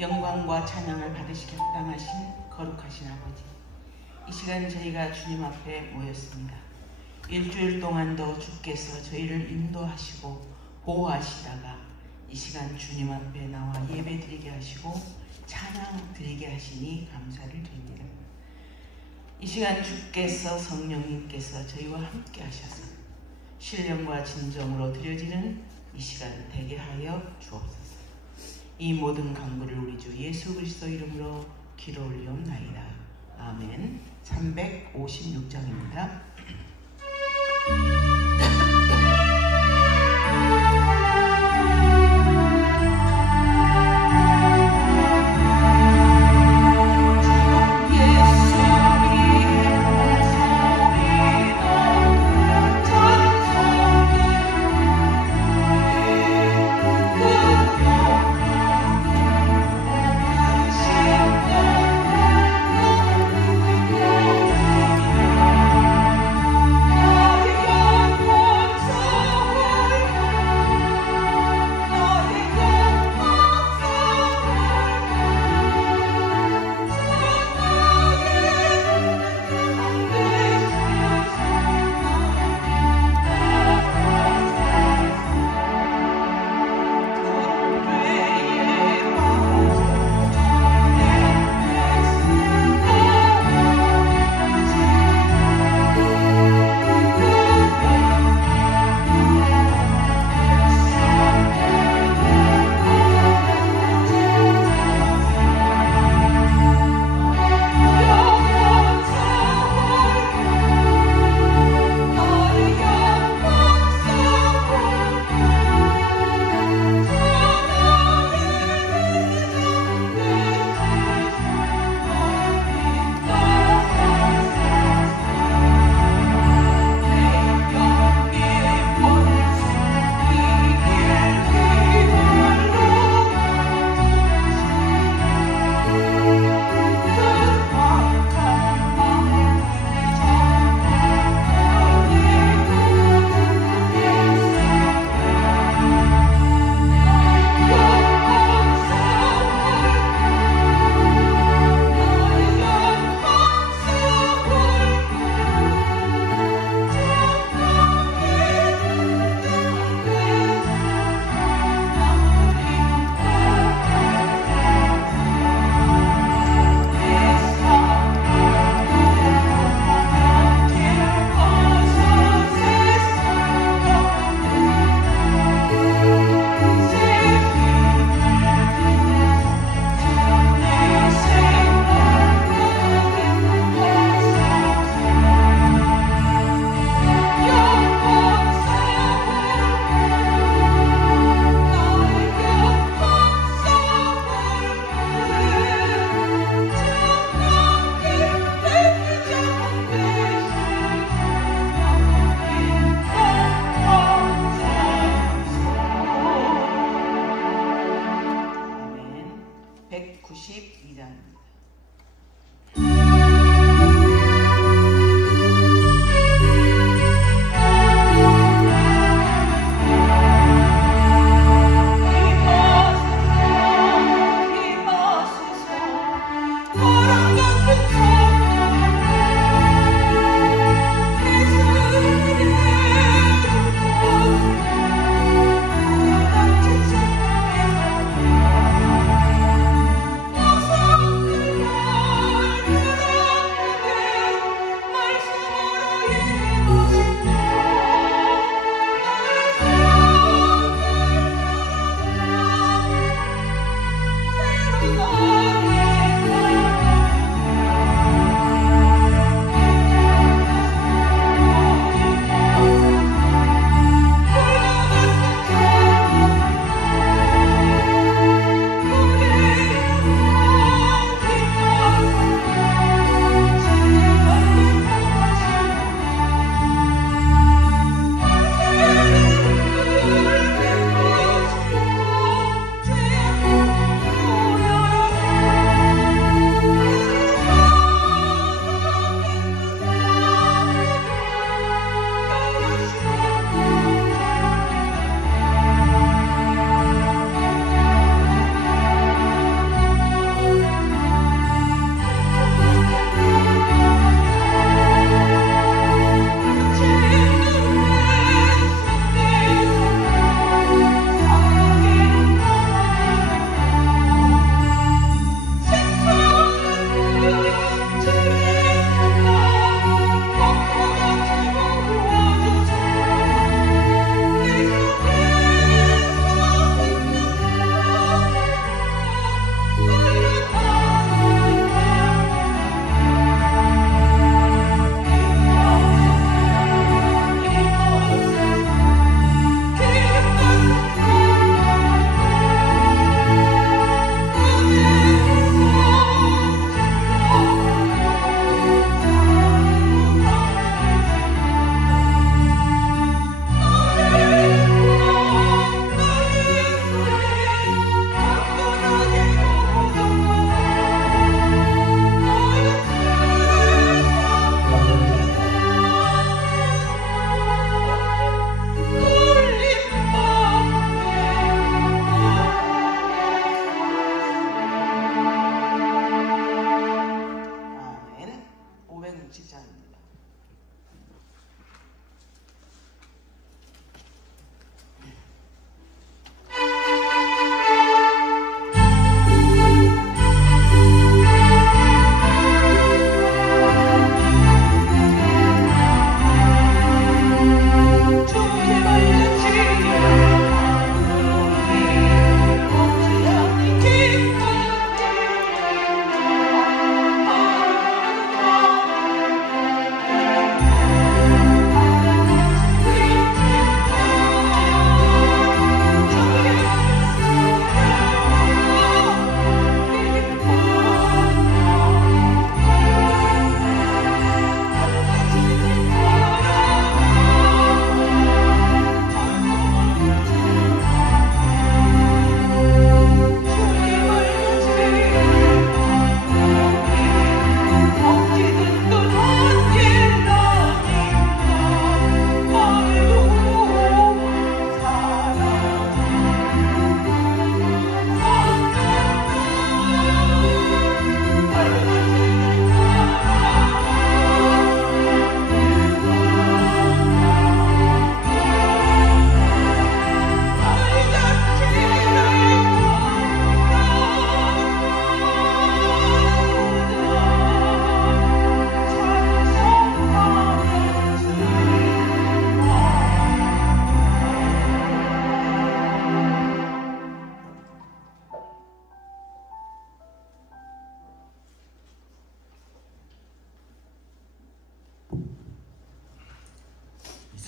영광과 찬양을 받으시기 합당하신 거룩하신 아버지, 이 시간 저희가 주님 앞에 모였습니다. 일주일 동안도 주께서 저희를 인도하시고 보호하시다가 이 시간 주님 앞에 나와 예배 드리게 하시고 찬양 드리게 하시니 감사를 드립니다. 이 시간 주께서 성령님께서 저희와 함께 하셔서 신령과 진정으로 드려지는 이 시간 되게 하여 주옵소서. 이 모든 간구를 우리 주 예수 그리스도 이름으로 기도 올리옵나이다. 아멘. 356장입니다.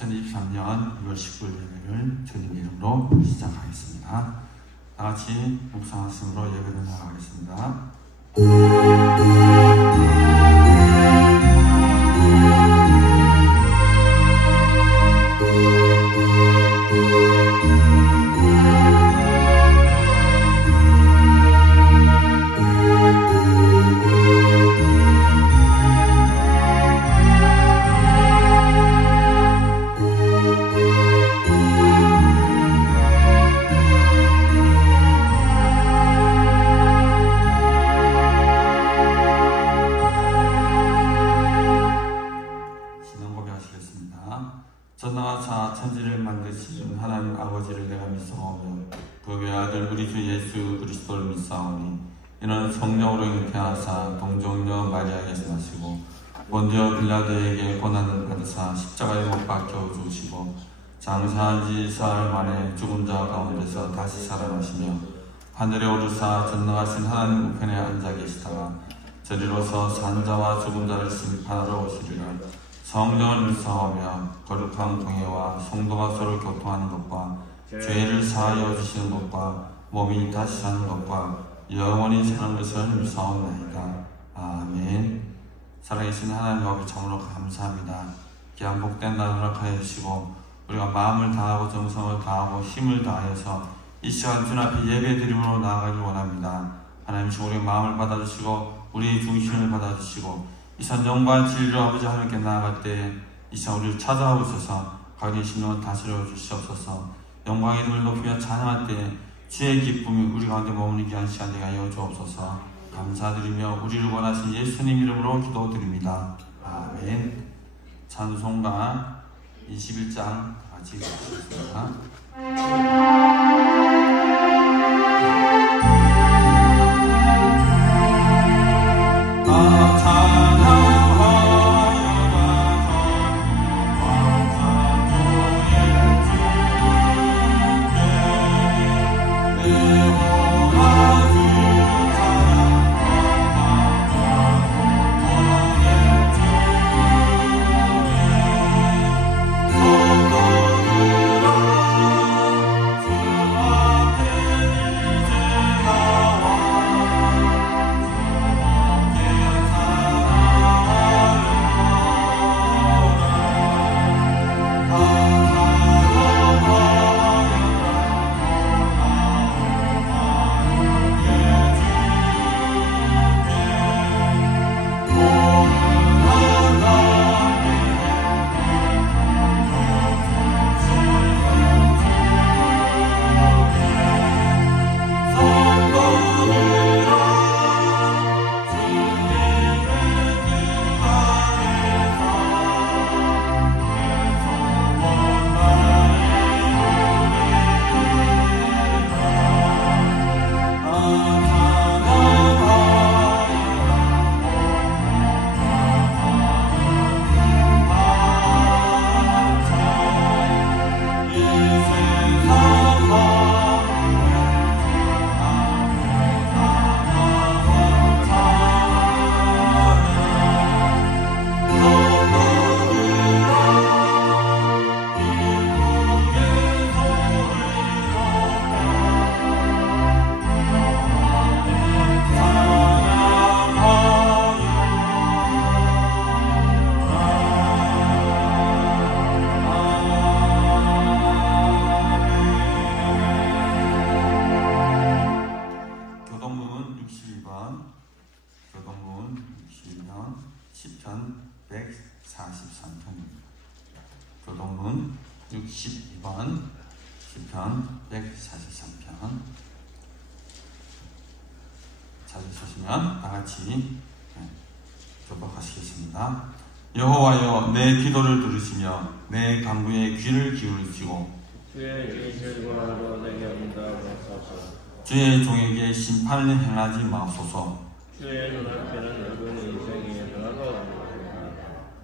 2023년 6월 19일 예배를 주님 이름으로 시작하겠습니다. 다 같이 묵상 말씀으로 예배를 나가겠습니다. 전능하사 천지를 만드신 하나님 아버지를 내가 믿사오며 그 외아들 우리 주 예수 그리스도를 믿사오니 이는 성령으로 잉태하사 동정녀 마리아에게서 나시고 본디오 빌라도에게 고난을 받으사 십자가에 못 박혀 죽으시고 장사한 지 사흘 만에 죽은 자 가운데서 다시 살아나시며 하늘에 오르사 전능하신 하나님 우편에 앉아 계시다가 저리로서 산자와 죽은 자를 심판하러 오시리라. 성령을 믿사오며 거룩한 공예와 성도가 서로 교통하는 것과 죄를 사하여 주시는 것과 몸이 다시 사는 것과 영원히 사는 것을 믿사옵나이다. 아멘. 살아계신 하나님 아버지 참으로 감사합니다. 귀한 복된 날 허락하여 주시고 우리가 마음을 다하고 정성을 다하고 힘을 다하여서 이 시간 주님 앞에 예배드림으로 나아가길 원합니다. 하나님 우리의 마음을 받아주시고 우리의 중심을 받아주시고 이 선정과 진리로 아버지 하나님께 나아갈 때 이 시간 우리를 찾아오셔서 가운데 심령을 다스려 주시옵소서. 영광의 이름을 높이며 찬양할 때 주의 기쁨이 우리 가운데 머무는 귀한 시간 되게 하여 주옵소서. 감사드리며 우리를 원하신 예수님 이름으로 기도드립니다. 아멘. 찬송가 21장 같이 읽겠습니다. 교동문 62번 시편 143편 찾으시면 다같이 교독하시겠습니다. 여호와여 내 기도를 들으시며 내 간구에 귀를 기울이시고 주의 진실과 하로 내게 응답하소서. 주의 종에게 심판을 행하지 마소서. 주의 눈앞에는 늙은 인생이 행하고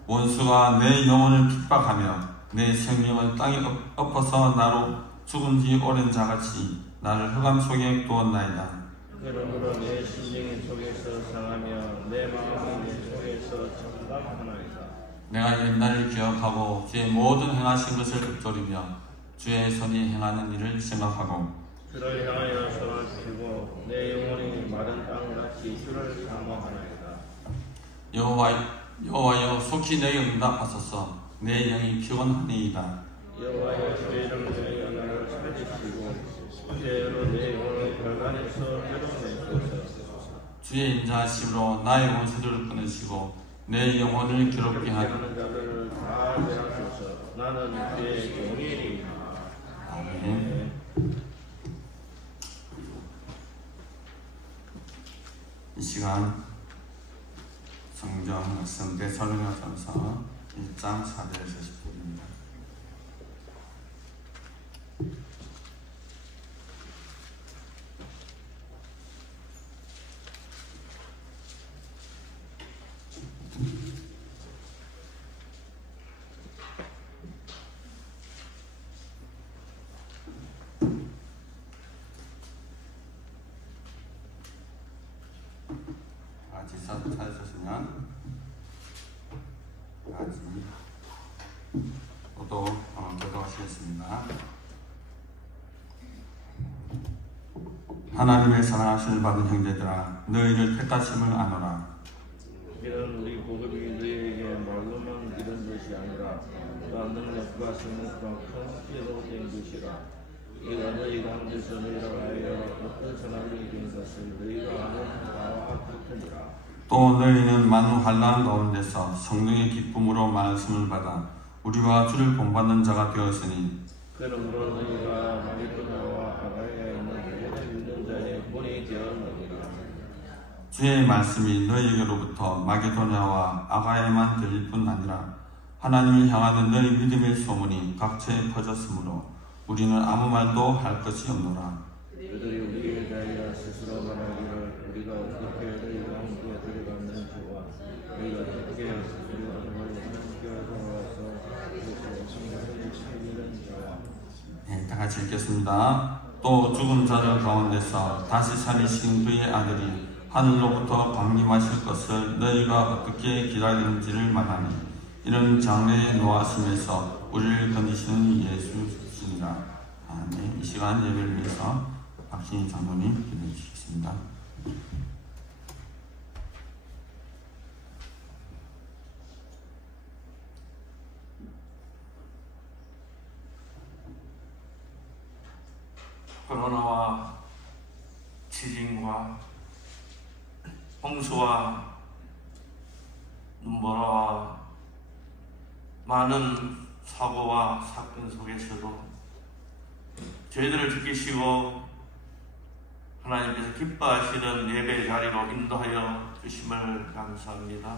원수가 내 영혼을 핍박하며 내 생명을 땅에 엎어서 나로 죽은 지 오랜 자같이 나를 흑암 속에 두었나이다. 그러므로 내 심령이 속에서 상하며 내 마음이 내 속에서 청각하나이다. 내가 옛날을 기억하고 주의 모든 행하신 것을 읊조리며 주의 손이 행하는 일을 생각하고 주를 향하여 손을 펴고 내 영혼이 마른 땅같이 주를 사모하나이다. 여호와여 속히 내게 응답하소서. 내 영이 피곤하니이다. 여호와여 주의 이름을 위하여 나를 찾으시고 주의로 내 영혼을 결간에서 회복하소서. 주의 인자하심으로 나의 원수를 끊으시고 내 영혼을 괴롭게 하는 자들을 다 멸하소서. 나는 주의 영이니이다. 아멘. 이 시간 성경 말씀 데살로니가전서 1장 4절에서 10절입니다. 찾으셨으면 저도 기도하시겠습니다. 하나님의 사랑하심을 받은 형제들아, 너희를 택하심을 아노라. 이런 우리 복음이 너희에게 말로만 이런 것이 아니라 또한 능력과 성령과 큰 피로 된 것이라. 이가 너희 가운데서 너희를 하여 어떤 사람이 된 것을 너희가 아는 바와 같으니라. 또 너희는 많은 환난 가운데서 성령의 기쁨으로 말씀을 받아 우리와 주를 본받는 자가 되었으니 그러므로 너희가 마게도냐와 아가야에 있는 모든 믿는 자의 본이 되었느니라. 주의 말씀이 너희에게로부터 마게도냐와 아가야에만 들릴 뿐 아니라 하나님을 향하는 너희 믿음의 소문이 각처에 퍼졌으므로 우리는 아무 말도 할 것이 없노라. 그들이 우리에 대하여 스스로 말하기를 우리가 어떻게 너희 가운데 들어갔는지와 너희가 어떻게 우리가 함께 돌아와서 성경을 찾는지와. 네, 다 같이 읽겠습니다. 또 죽은 자들 가운데서 다시 살리신 그의 아들이 하늘로부터 강림하실 것을 너희가 어떻게 기다리는지를 말하니 이런 장래의 노하심에서 우리를 건지시는 예수시니라. 아멘. 이 시간 예배를 위해서 박신희 장로님 기도해 주시겠습니다. 코로나와 지진과 홍수와 눈보라와 많은 사고와 사건 속에서도 저희들을 지키시고 하나님께서 기뻐하시는 예배 자리로 인도하여 주심을 감사합니다.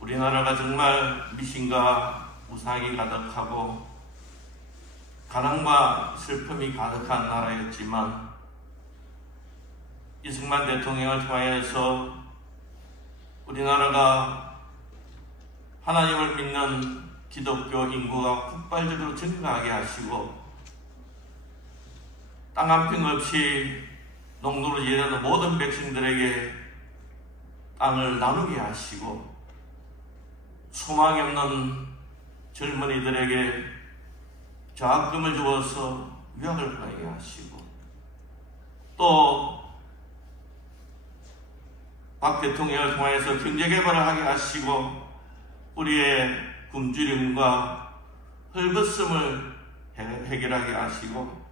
우리나라가 정말 미신과 우상이 가득하고 가난과 슬픔이 가득한 나라였지만 이승만 대통령을 통하여서 우리나라가 하나님을 믿는 기독교 인구가 폭발적으로 증가하게 하시고 땅 한 평 없이 농도로 일하는 모든 백성들에게 땅을 나누게 하시고 소망이 없는 젊은이들에게 장학금을 주어서 유학을 가게 하시고 또 박 대통령을 통해서 경제개발을 하게 하시고 우리의 굶주림과 헐벗음을 해결하게 하시고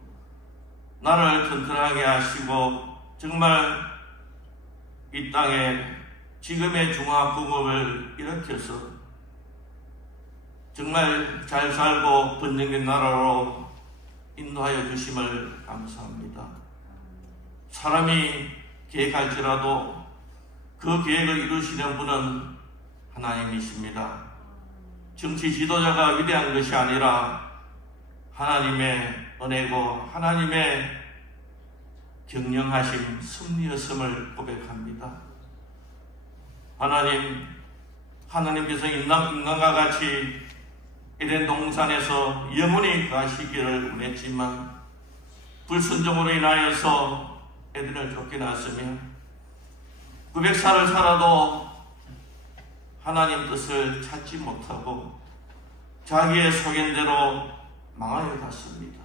나라를 튼튼하게 하시고 정말 이 땅에 지금의 중화붕업을 일으켜서 정말 잘 살고 번영된 나라로 인도하여 주심을 감사합니다. 사람이 계획할지라도 그 계획을 이루시는 분은 하나님이십니다. 정치 지도자가 위대한 것이 아니라 하나님의 은혜고 하나님의 경영하심 섭리였음을 고백합니다. 하나님께서 인간과 같이 에덴 동산에서 영원히 가시기를 원했지만 불순종으로 인하여서 에덴을 쫓겨났으며 900살을 살아도 하나님 뜻을 찾지 못하고 자기의 소견대로 망하여 갔습니다.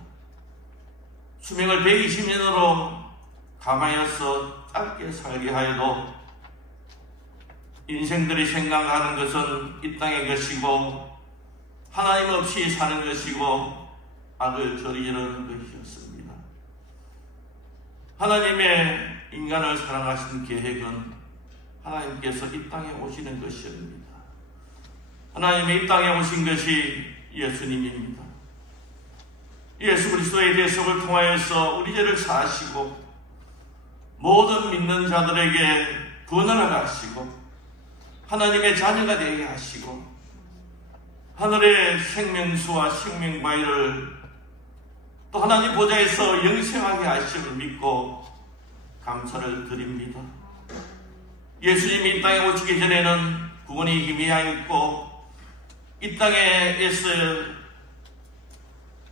수명을 120년으로 감하여서 짧게 살게 하여도 인생들이 생각하는 것은 이 땅의 것이고 하나님 없이 사는 것이고 악을 저지르는 것이었습니다. 하나님의 인간을 사랑하신 계획은 하나님께서 이 땅에 오시는 것입니다. 하나님의 이 땅에 오신 것이 예수님입니다. 예수 그리스도의 대속을 통하여서 우리 죄를 사하시고 모든 믿는 자들에게 구원을 하시고 하나님의 자녀가 되게 하시고 하늘의 생명수와 생명바위를 또 하나님 보좌에서 영생하게 하심을 믿고 감사를 드립니다. 예수님이 이 땅에 오시기 전에는 구원이 희미하였고 이 땅에서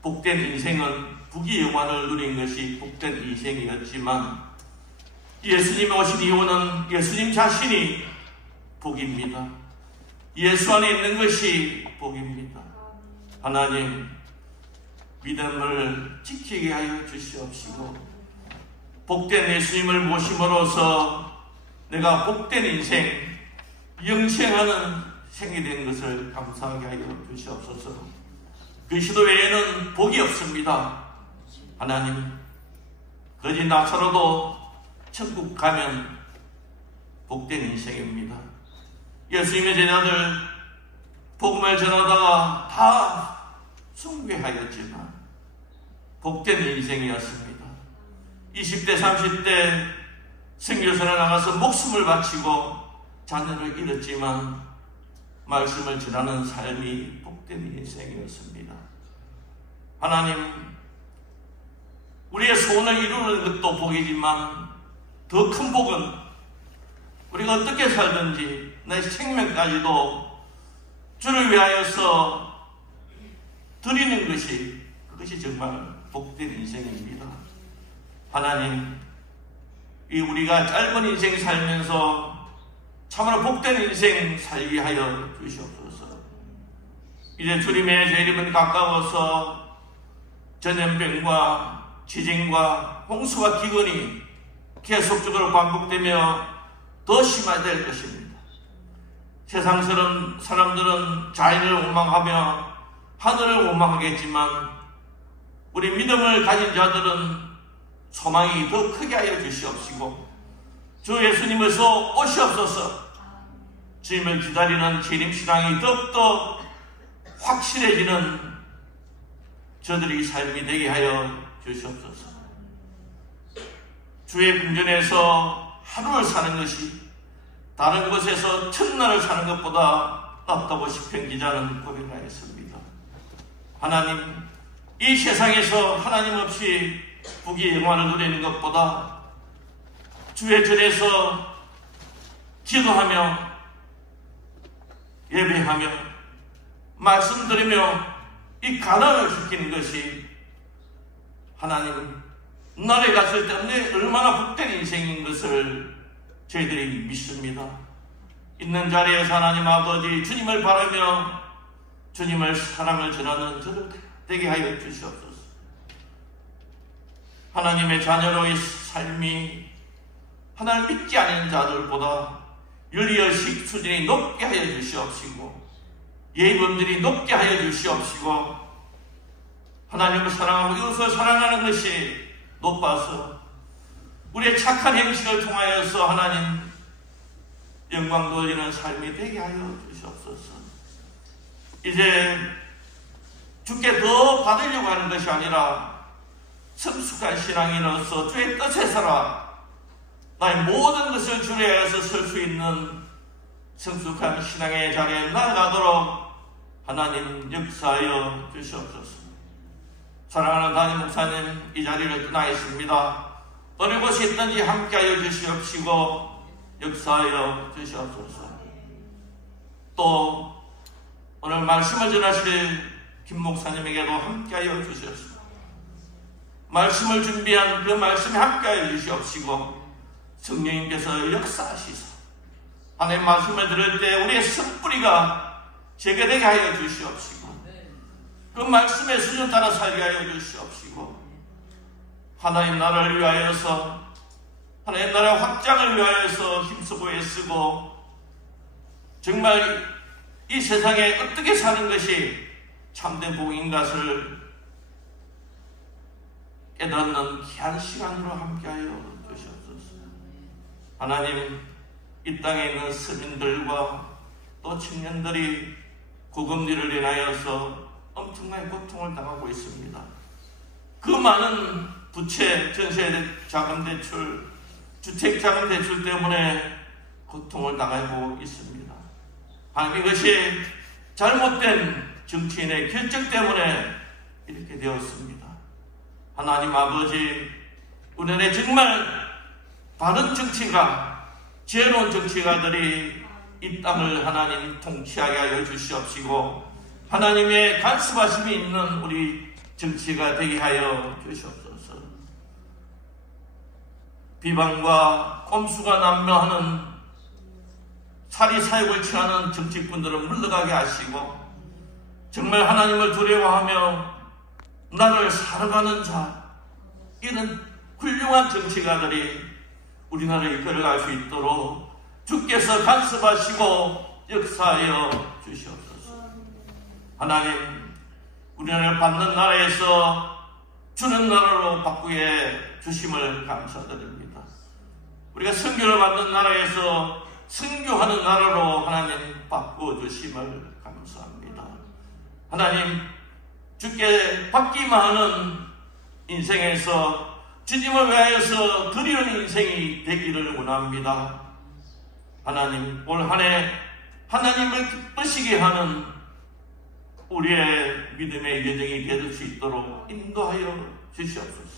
복된 인생은 부귀 영화를 누린 것이 복된 인생이었지만 예수님이 오신 이유는 예수님 자신이 복입니다. 예수 안에 있는 것이 복입니다. 하나님 믿음을 지키게 하여 주시옵시고 복된 예수님을 모심으로써 내가 복된 인생, 영생하는 생이 된 것을 감사하게 하여 주시옵소서. 그리스도 외에는 복이 없습니다. 하나님, 거짓 나사로도 천국 가면 복된 인생입니다. 예수님의 제자들 복음을 전하다가 다 숭배하였지만 복된 인생이었습니다. 20대, 30대 선교사로 나가서 목숨을 바치고 자녀를 잃었지만 말씀을 전하는 삶이 복된 인생이었습니다. 하나님, 우리의 소원을 이루는 것도 복이지만 더 큰 복은 우리가 어떻게 살든지 내 생명까지도 주를 위하여서 드리는 것이 그것이 정말 복된 인생입니다. 하나님, 이 우리가 짧은 인생 살면서 참으로 복된 인생 살게 하여 주시옵소서. 이제 주님의 재림은 가까워서 전염병과 지진과 홍수와 기근이 계속적으로 반복되며 더 심화될 것입니다. 세상 사람들은 자연을 원망하며 하늘을 원망하겠지만 우리 믿음을 가진 자들은 소망이 더 크게 하여 주시옵시고 주 예수님께서 오시옵소서. 주님을 기다리는 재림신앙이 더욱더 확실해지는 저들의 삶이 되게 하여 주시옵소서. 주의 궁전에서 하루를 사는 것이 다른 곳에서 첫날을 사는 것보다 낫다고 시편 기자는 고백하였습니다. 하나님, 이 세상에서 하나님 없이 부귀 영화를 누리는 것보다 주의 전에서 기도하며 예배하며 말씀드리며 이 가난을 지키는 것이 하나님 나라에 갔을 때 얼마나 복된 인생인 것을 저희들이 믿습니다. 있는 자리에서 하나님 아버지 주님을 바라며 주님을 사랑을 전하는 저를 되게 하여 주시옵소서. 하나님의 자녀로의 삶이 하나님 믿지 않는 자들보다 윤리의식 수준이 높게 하여 주시옵시고 예의범들이 높게 하여 주시옵시고 하나님을 사랑하고 이웃을 사랑하는 것이 높아서 우리의 착한 행실을 통하여서 하나님 영광 돌리는 삶이 되게 하여 주시옵소서. 이제 주께 더 받으려고 하는 것이 아니라 성숙한 신앙인으로서 주의 뜻에 살아 나의 모든 것을 주를 위해서 설 수 있는 성숙한 신앙의 자리에 나아가도록 하나님 역사하여 주시옵소서. 사랑하는 담임 목사님, 이 자리를 떠나겠습니다. 어느 곳에 있든지 함께하여 주시옵시고 역사하여 주시옵소서. 또 오늘 말씀을 전하실 김 목사님에게도 함께하여 주시옵소서. 말씀을 준비한 그 말씀에 함께하여 주시옵시고 성령님께서 역사하시소 하나님 말씀을 들을 때 우리의 쓴뿌리가 제거되게 하여 주시옵시고 그 말씀의 수준 따라 살게 하여 주시옵시고 하나님 나라를 위하여서 하나님 나라 확장을 위하여서 힘쓰고 애쓰고 정말 이 세상에 어떻게 사는 것이 참된 복인 것을 깨닫는 귀한 시간으로 함께하여 주시옵소서. 하나님 이 땅에 있는 서민들과 또 청년들이 고금리를 인하여서 엄청난 고통을 당하고 있습니다. 그 많은 부채, 전세자금 대출, 주택자금 대출 때문에 고통을 당하고 있습니다. 하나님 이것이 잘못된 정치인의 결정 때문에 이렇게 되었습니다. 하나님 아버지, 우리는 정말 바른 정치가, 지혜로운 정치가들이 이 땅을 하나님 통치하게 하여 주시옵시고 하나님의 간섭하심이 있는 우리 정치가 되게 하여 주시옵소서. 비방과 꼼수가 난무하는 사리 사욕을 취하는 정치꾼들을 물러가게 하시고 정말 하나님을 두려워하며 나를 사랑하는 자, 이런 훌륭한 정치가들이 우리나라를 이끌어갈 수 있도록 주께서 간섭하시고 역사하여 주시옵소서. 하나님, 우리나라를 받는 나라에서 주는 나라로 바꾸게 주심을 감사드립니다. 우리가 선교를 받는 나라에서 선교하는 나라로 하나님 바꿔주심을 감사합니다. 하나님, 주께 받기만 하는 인생에서 주님을 위하여서 드리는 인생이 되기를 원합니다. 하나님, 올 한 해 하나님을 기쁘시게 하는 우리의 믿음의 여정이 될 수 있도록 인도하여 주시옵소서.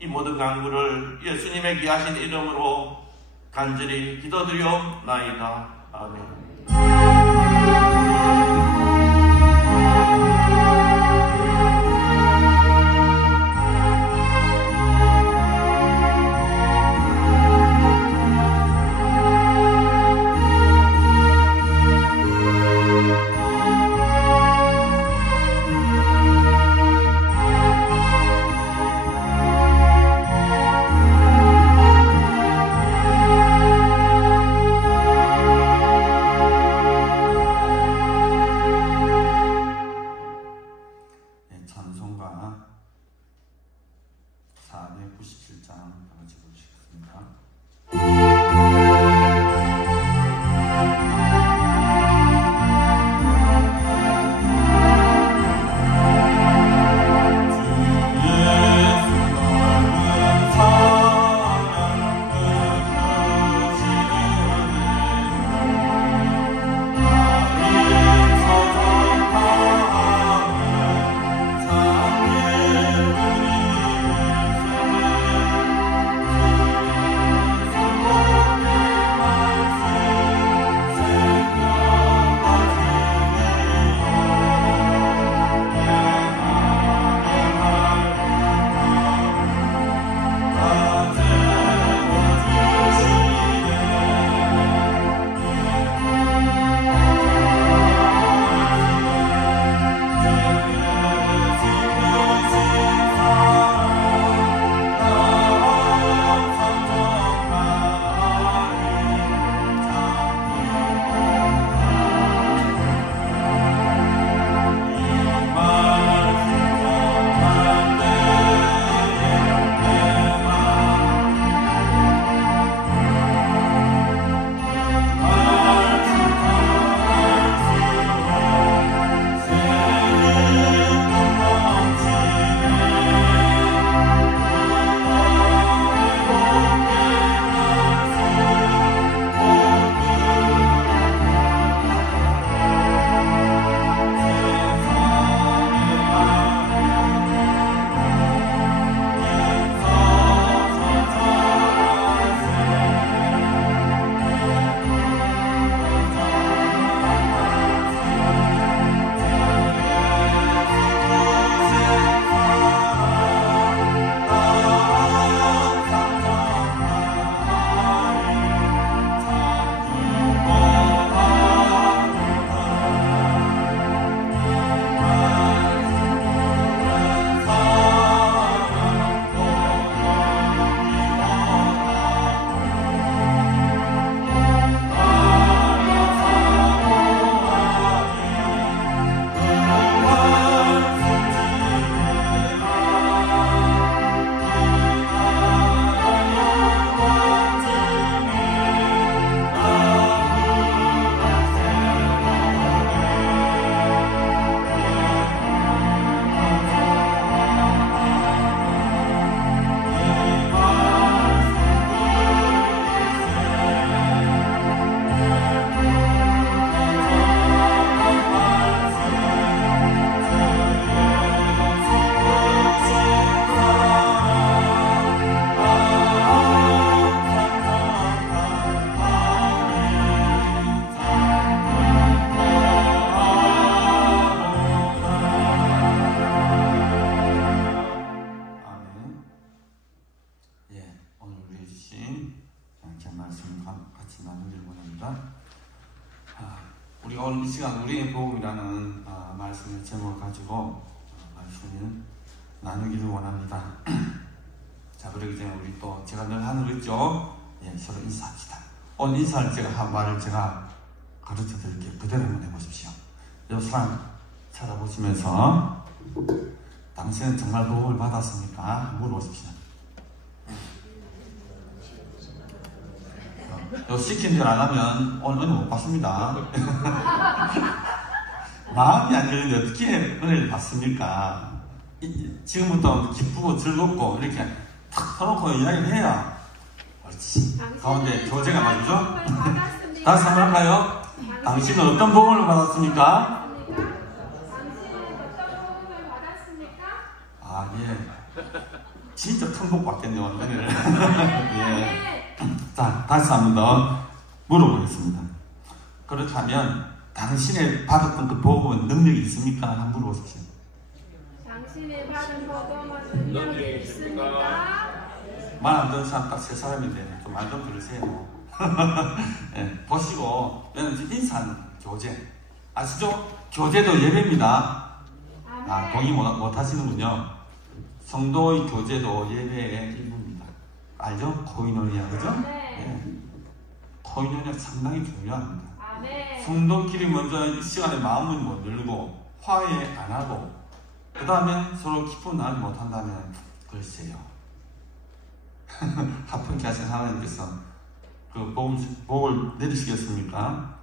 이 모든 간구를 예수님의 귀하신 이름으로 간절히 기도드리옵나이다. 아멘. 하겠습니다. 우리가 오늘 이 시간 우리의 복음이라는 말씀의 제목을 가지고 말씀을 나누기를 원합니다. 자, 그러기 전에 우리 또 제가 늘 하는 거 있죠? 예, 서로 인사합시다. 오늘 인사를 제가 한 말을 제가 가르쳐 드릴게요. 그대로 한번 해보십시오. 옆 사람 찾아보시면서 당신은 정말 복음을 받았습니까? 물어보십시오. 시킨 대로 안 하면 오늘 은혜 못 받습니다. 마음이 안 열리는데 어떻게 은혜를 받습니까? 지금부터 기쁘고 즐겁고 이렇게 탁 터놓고 이야기를 해야 옳지. 가운데 교제가 맞죠? 다시 한번 할까요? 당신은 어떤 복음을 받았습니까? 아, 예. 진짜 큰 복 받겠네요, 은혜를. 예. 자, 다시 한 번 더 물어보겠습니다. 그렇다면 당신의 받았던 그 복음은 능력이 있습니까? 한번 물어보십시오. 당신의 받은 복음은 능력이 있습니까? 말 안 듣는 사람 딱 세 사람인데 좀 말 좀 들으세요. 네, 보시고 여기는 인사하는 교제 아시죠? 교제도 예배입니다. 동의 못 하시는군요. 성도의 교제도 예배의 일부입니다. 알죠? 코이노니아, 그죠? 네. 코이노니아 상당히 중요합니다. 성도끼리 먼저 이 시간에 마음을 못 열고 화해 안 하고 그 다음에 서로 기쁨 나지 못한다면 글쎄요. 하품케 하신 하나님께서 그 복을 내리시겠습니까?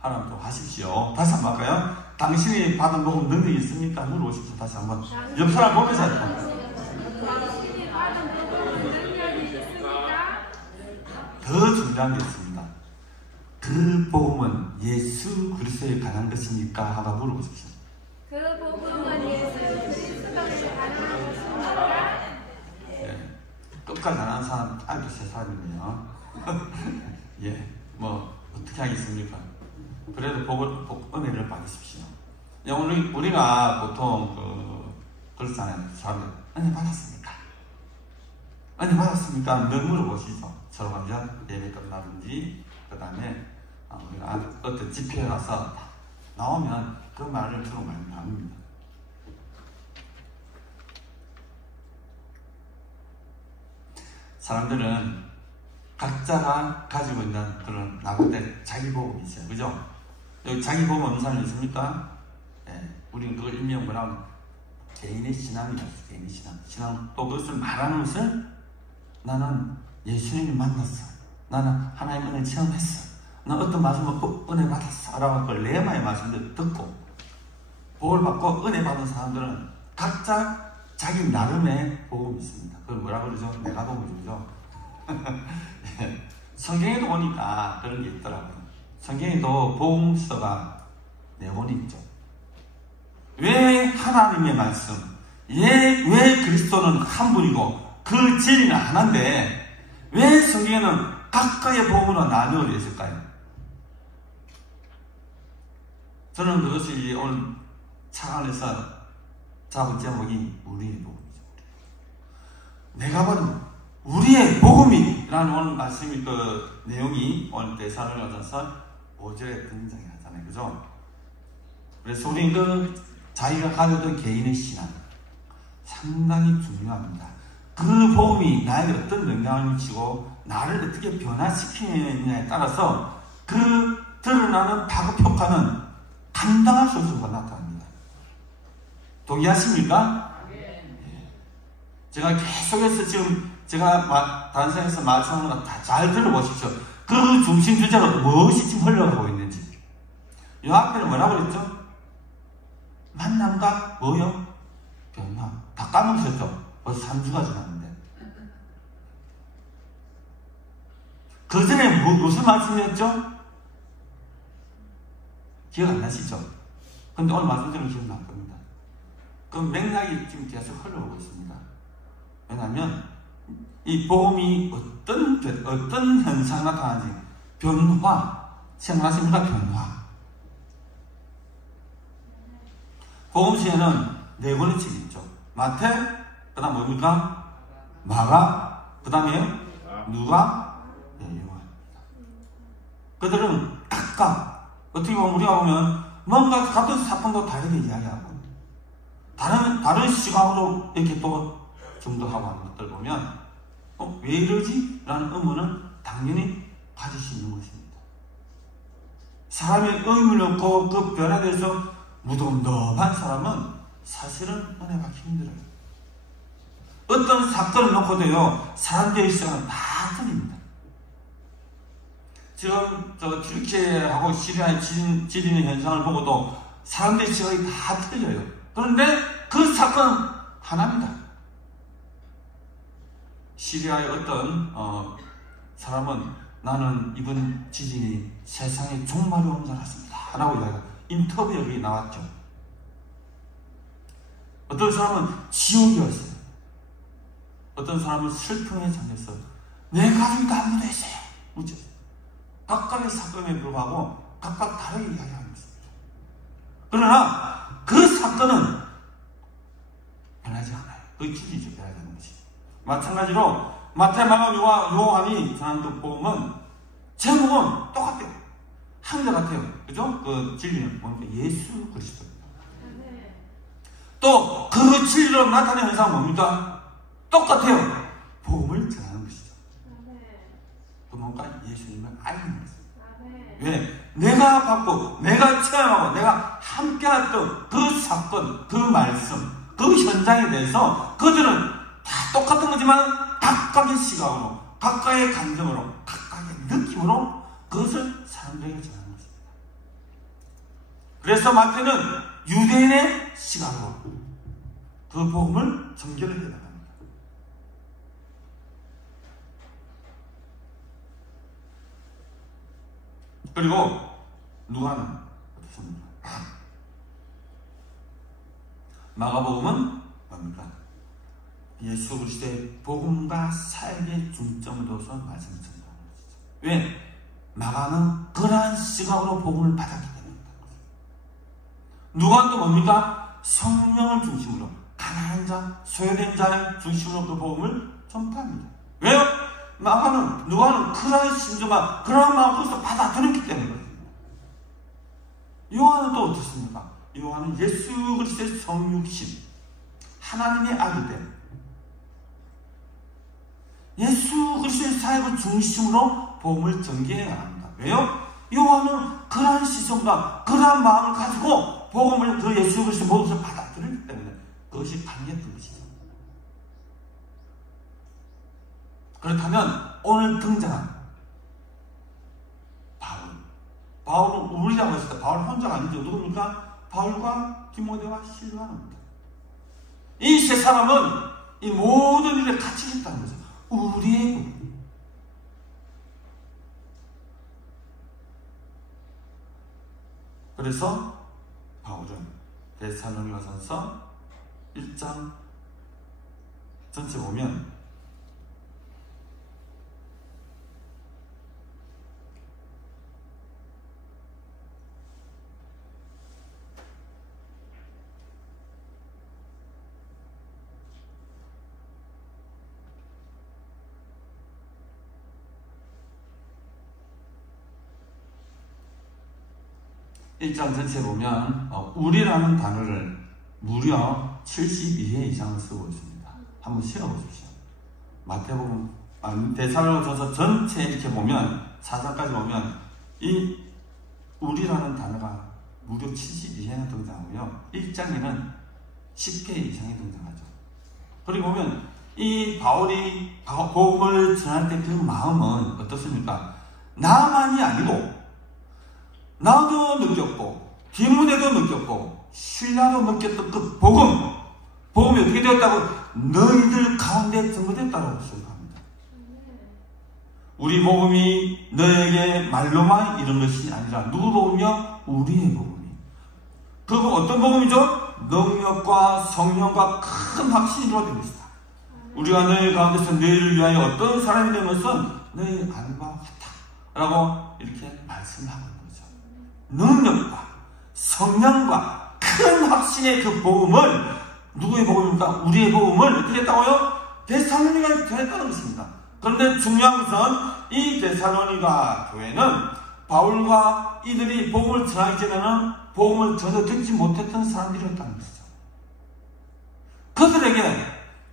하나님 또 하십시오. 다시 한번 할까요? 당신이 받은 복음 능력이 있습니까? 물어보십시오. 다시 한번. 옆 사람 보면서 당신이 받은 복음은 능력이 있습니까? 더 중요한 게 있습니다. 그 복음은 예수 그리스도에 관한 것입니까? 하고 물어보십시오. 그 복음은 예수 그리스도에 관한 것입니까? 예, 끝까지 안 하는 사람 아직도 세 사람이네요. 예, 뭐 어떻게 하겠습니까? 그래도 은혜를 받으십시오. 예, 오늘 우리가 보통 그렇잖아요. 사람들 은혜 받았습니까? 은혜 받았습니까? 늘 물어보시죠. 서로 먼저 예배 끝나든지 그 다음에 우리가 어떤 집회에 가서 나오면 그 말을 주로 많이 나눕니다. 사람들은 각자가 가지고 있는 그런 나그네 자기 복음이 있어요. 그죠? 여기 자기 복음 없는 사람이 있습니까? 예, 우리는 그걸 일명 뭐라고 개인의 신앙이라고 해요. 개인의 신앙. 또 그것을 말하는 것을 나는 예수님을 만났어. 나는 하나님 은혜를 체험했어. 나 어떤 말씀을 은혜 받았어. 라고 그 레마의 말씀을 듣고 복을 받고 은혜 받은 사람들은 각자 자기 나름의 복음이 있습니다. 그걸 뭐라고 그러죠? 내가 복음이죠. 성경에도 보니까 그런 게 있더라고요. 성경에도 복음서가 네 권 있죠. 왜 하나님의 말씀, 왜 그리스도는 한 분이고 그 진리는 하나인데 왜 성경에는 각각의 복음으로 나누어져 있을까요? 저는 그것이 오늘 차 안에서 잡은 제목이 우리의 복음이죠. 내가 받은 우리의 복음이라는 오늘 말씀이 그 내용이 오늘 데살로니가전서 5절에 등장이 하잖아요. 그죠? 그래서 우리 자기가 가졌던 개인의 신앙 상당히 중요합니다. 그 복음이 나에게 어떤 영향을 미치고 나를 어떻게 변화시키느냐에 따라서 그 드러나는 파급 효과는 감당할 수 없는 것으로 나타납니다. 동의하십니까? 제가 계속해서 지금 제가 단상에서 말씀하는 거 다 잘 들어보십시오. 그 중심 주제가 무엇이 지금 흘러가고 있는지. 이 앞에는 뭐라고 그랬죠? 만남과 뭐요? 변화. 다 까먹으셨죠? 벌써 3주가 지났는데. 그 전에 무슨 말씀이었죠? 기억 안 나시죠? 근데 오늘 말씀드리면 기억날 겁니다. 그 맥락이 지금 계속 흘러오고 있습니다. 왜냐하면 이 복음이 어떤 현상이 나타나는지 변화, 생각하십니까? 변화. 복음서에는 네 권의 책이 있죠. 마태, 그 다음 뭡니까? 마가, 그 다음에 누가? 요한입니다. 그들은 각각 어떻게 보면 우리가 보면 뭔가 같은 사건도 다르게 이야기하고 다른 시각으로 이렇게 또 정도하고 하는 것들 보면 왜 이러지? 라는 의문은 당연히 가질 수 있는 것입니다. 사람이 의문을 없고 그 변화에 대해서 무덤덤한 사람은 사실은 은혜가 힘들어요. 어떤 사건을 놓고도요, 사람들의 시각은 다 틀립니다. 지금 튀르키예하고 시리아의 지리는 현상을 보고도 사람들의 시각이 다 틀려요. 그런데 그 사건은 하나입니다. 시리아의 어떤 사람은 나는 이번 지진이 세상의 종말이 온 줄 알았습니다 라고 이야기하고 인터뷰에 여기 나왔죠. 어떤 사람은 지옥이었어요. 어떤 사람은 슬픔에 잠겼어. 내 가족이 다 무너졌어요. 각각의 사건에 불구하고 각각 다르게 이야기하는 것입니다. 그러나 그 사건은 변하지 않아요. 그 기준이 변하지 않는 것이죠. 마찬가지로 마태, 마가, 요한이 전한 그 복음은 제목은 똑같아요. 한자 같아요. 그죠? 그 진리는 뭡니까? 예수 그리스도입니다. 또 그 진리로 나타내는 현상은 뭡니까? 똑같아요. 복음을 전하는 것이죠. 그 뭔가 예수님을 알는 것입니다. 왜? 내가 받고 내가 체험하고 내가 함께했던 그 사건, 그 말씀, 그 현장에 대해서 그들은 다 똑같은 거지만 각각의 시각으로, 각각의 감정으로, 각각의 느낌으로 그것을 사람들에게 전하는 것입니다. 그래서 마태는 유대인의 시각으로 그 복음을 전개를 해나갑니다. 그리고 누가는 어떻습니까? 마가복음은 뭡니까? 예수 그리스도의 복음과 사역의 중점을 둬서 말씀을 전하는 것이죠. 왜? 마가는 그러한 시각으로 복음을 받았기 때문입니다. 누가는 또 뭡니까? 성령을 중심으로 가난한 자, 소외된 자를 중심으로 그 복음을 전파합니다. 왜요? 누가는 그러한 심정과 그러한 마음으로서 받아들였기 때문입니다. 요한은 또 어떻습니까? 요한은 예수 그리스도의 성육신, 하나님의 아들 때 예수 그리스도의 사역을 중심으로 복음을 전개해 나갑니다. 왜요? 요한은 그러한 시선과 그러한 마음을 가지고 복음을 그 예수 그리스도의 모습을 받아들였기 때문에 그것이 강했던 것이죠. 그렇다면 오늘 등장한 바울은 우리라고 했을 때 바울은 혼자가 아니죠. 누굽니까? 바울과 디모데와 실바나입니다. 이 세 사람은 이 모든 일에 같이 있다는 거죠. 우리의 복음. 그래서 바울은 데살로니가전서 1장 전체 보면 일장 전체에 보면 우리라는 단어를 무려 72회 이상을 쓰고 있습니다. 한번 실어보십시오. 마태복음, 데살로니가전서 전체 이렇게 보면 4장까지 보면 이 우리라는 단어가 무려 72회나 등장하고요. 1장에는 10회 이상이 등장하죠. 그리고 보면 이 바울이 복음을 전할 때 그 마음은 어떻습니까? 나만이 아니고 나도 느꼈고 디모데도 느꼈고 신라도 느꼈던 그 복음이 어떻게 되었다고? 너희들 가운데 전거됐다고 생각합니다. 우리 복음이 너에게 말로만 이런 것이 아니라 누구 복음이요? 우리의 복음이. 그 어떤 복음이죠? 능력과 성령과 큰 확신이 이루어진 것이다. 우리가 너희 가운데서 너희를 위하여 어떤 사람이 된 것은 너희 안과 같다 라고 이렇게 말씀하고 있는 거죠. 능력과 성령과 큰 확신의 그 복음을, 누구의 복음입니까? 우리의 복음을 어떻게 했다고요? 데살로니가에 전했다는 것입니다. 그런데 중요한 것은 이 데살로니가 교회는 바울과 이들이 복음을 전하기 전에는 복음을 전혀 듣지 못했던 사람들이었다는 것이죠. 그들에게,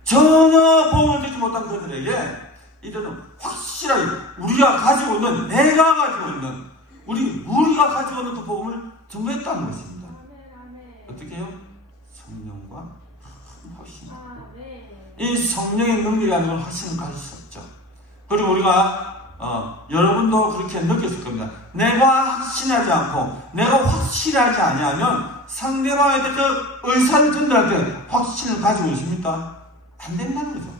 전혀 복음을 듣지 못한 그들에게 이들은 확실하게 우리가 가지고 있는, 내가 가지고 있는, 우리가 가지고 있는 그 복음을 전했다는 것입니다. 어떻게 해요? 성령과 확신. 이 성령의 능력이 아니고 확신을 가질 수 없죠. 그리고 우리가 여러분도 그렇게 느꼈을 겁니다. 내가 확신하지 않고 내가 확실하지 아니하면 상대방에 대해 그 의사를 전달할 때 확신을 가지고 있습니까? 안 된다는 거죠.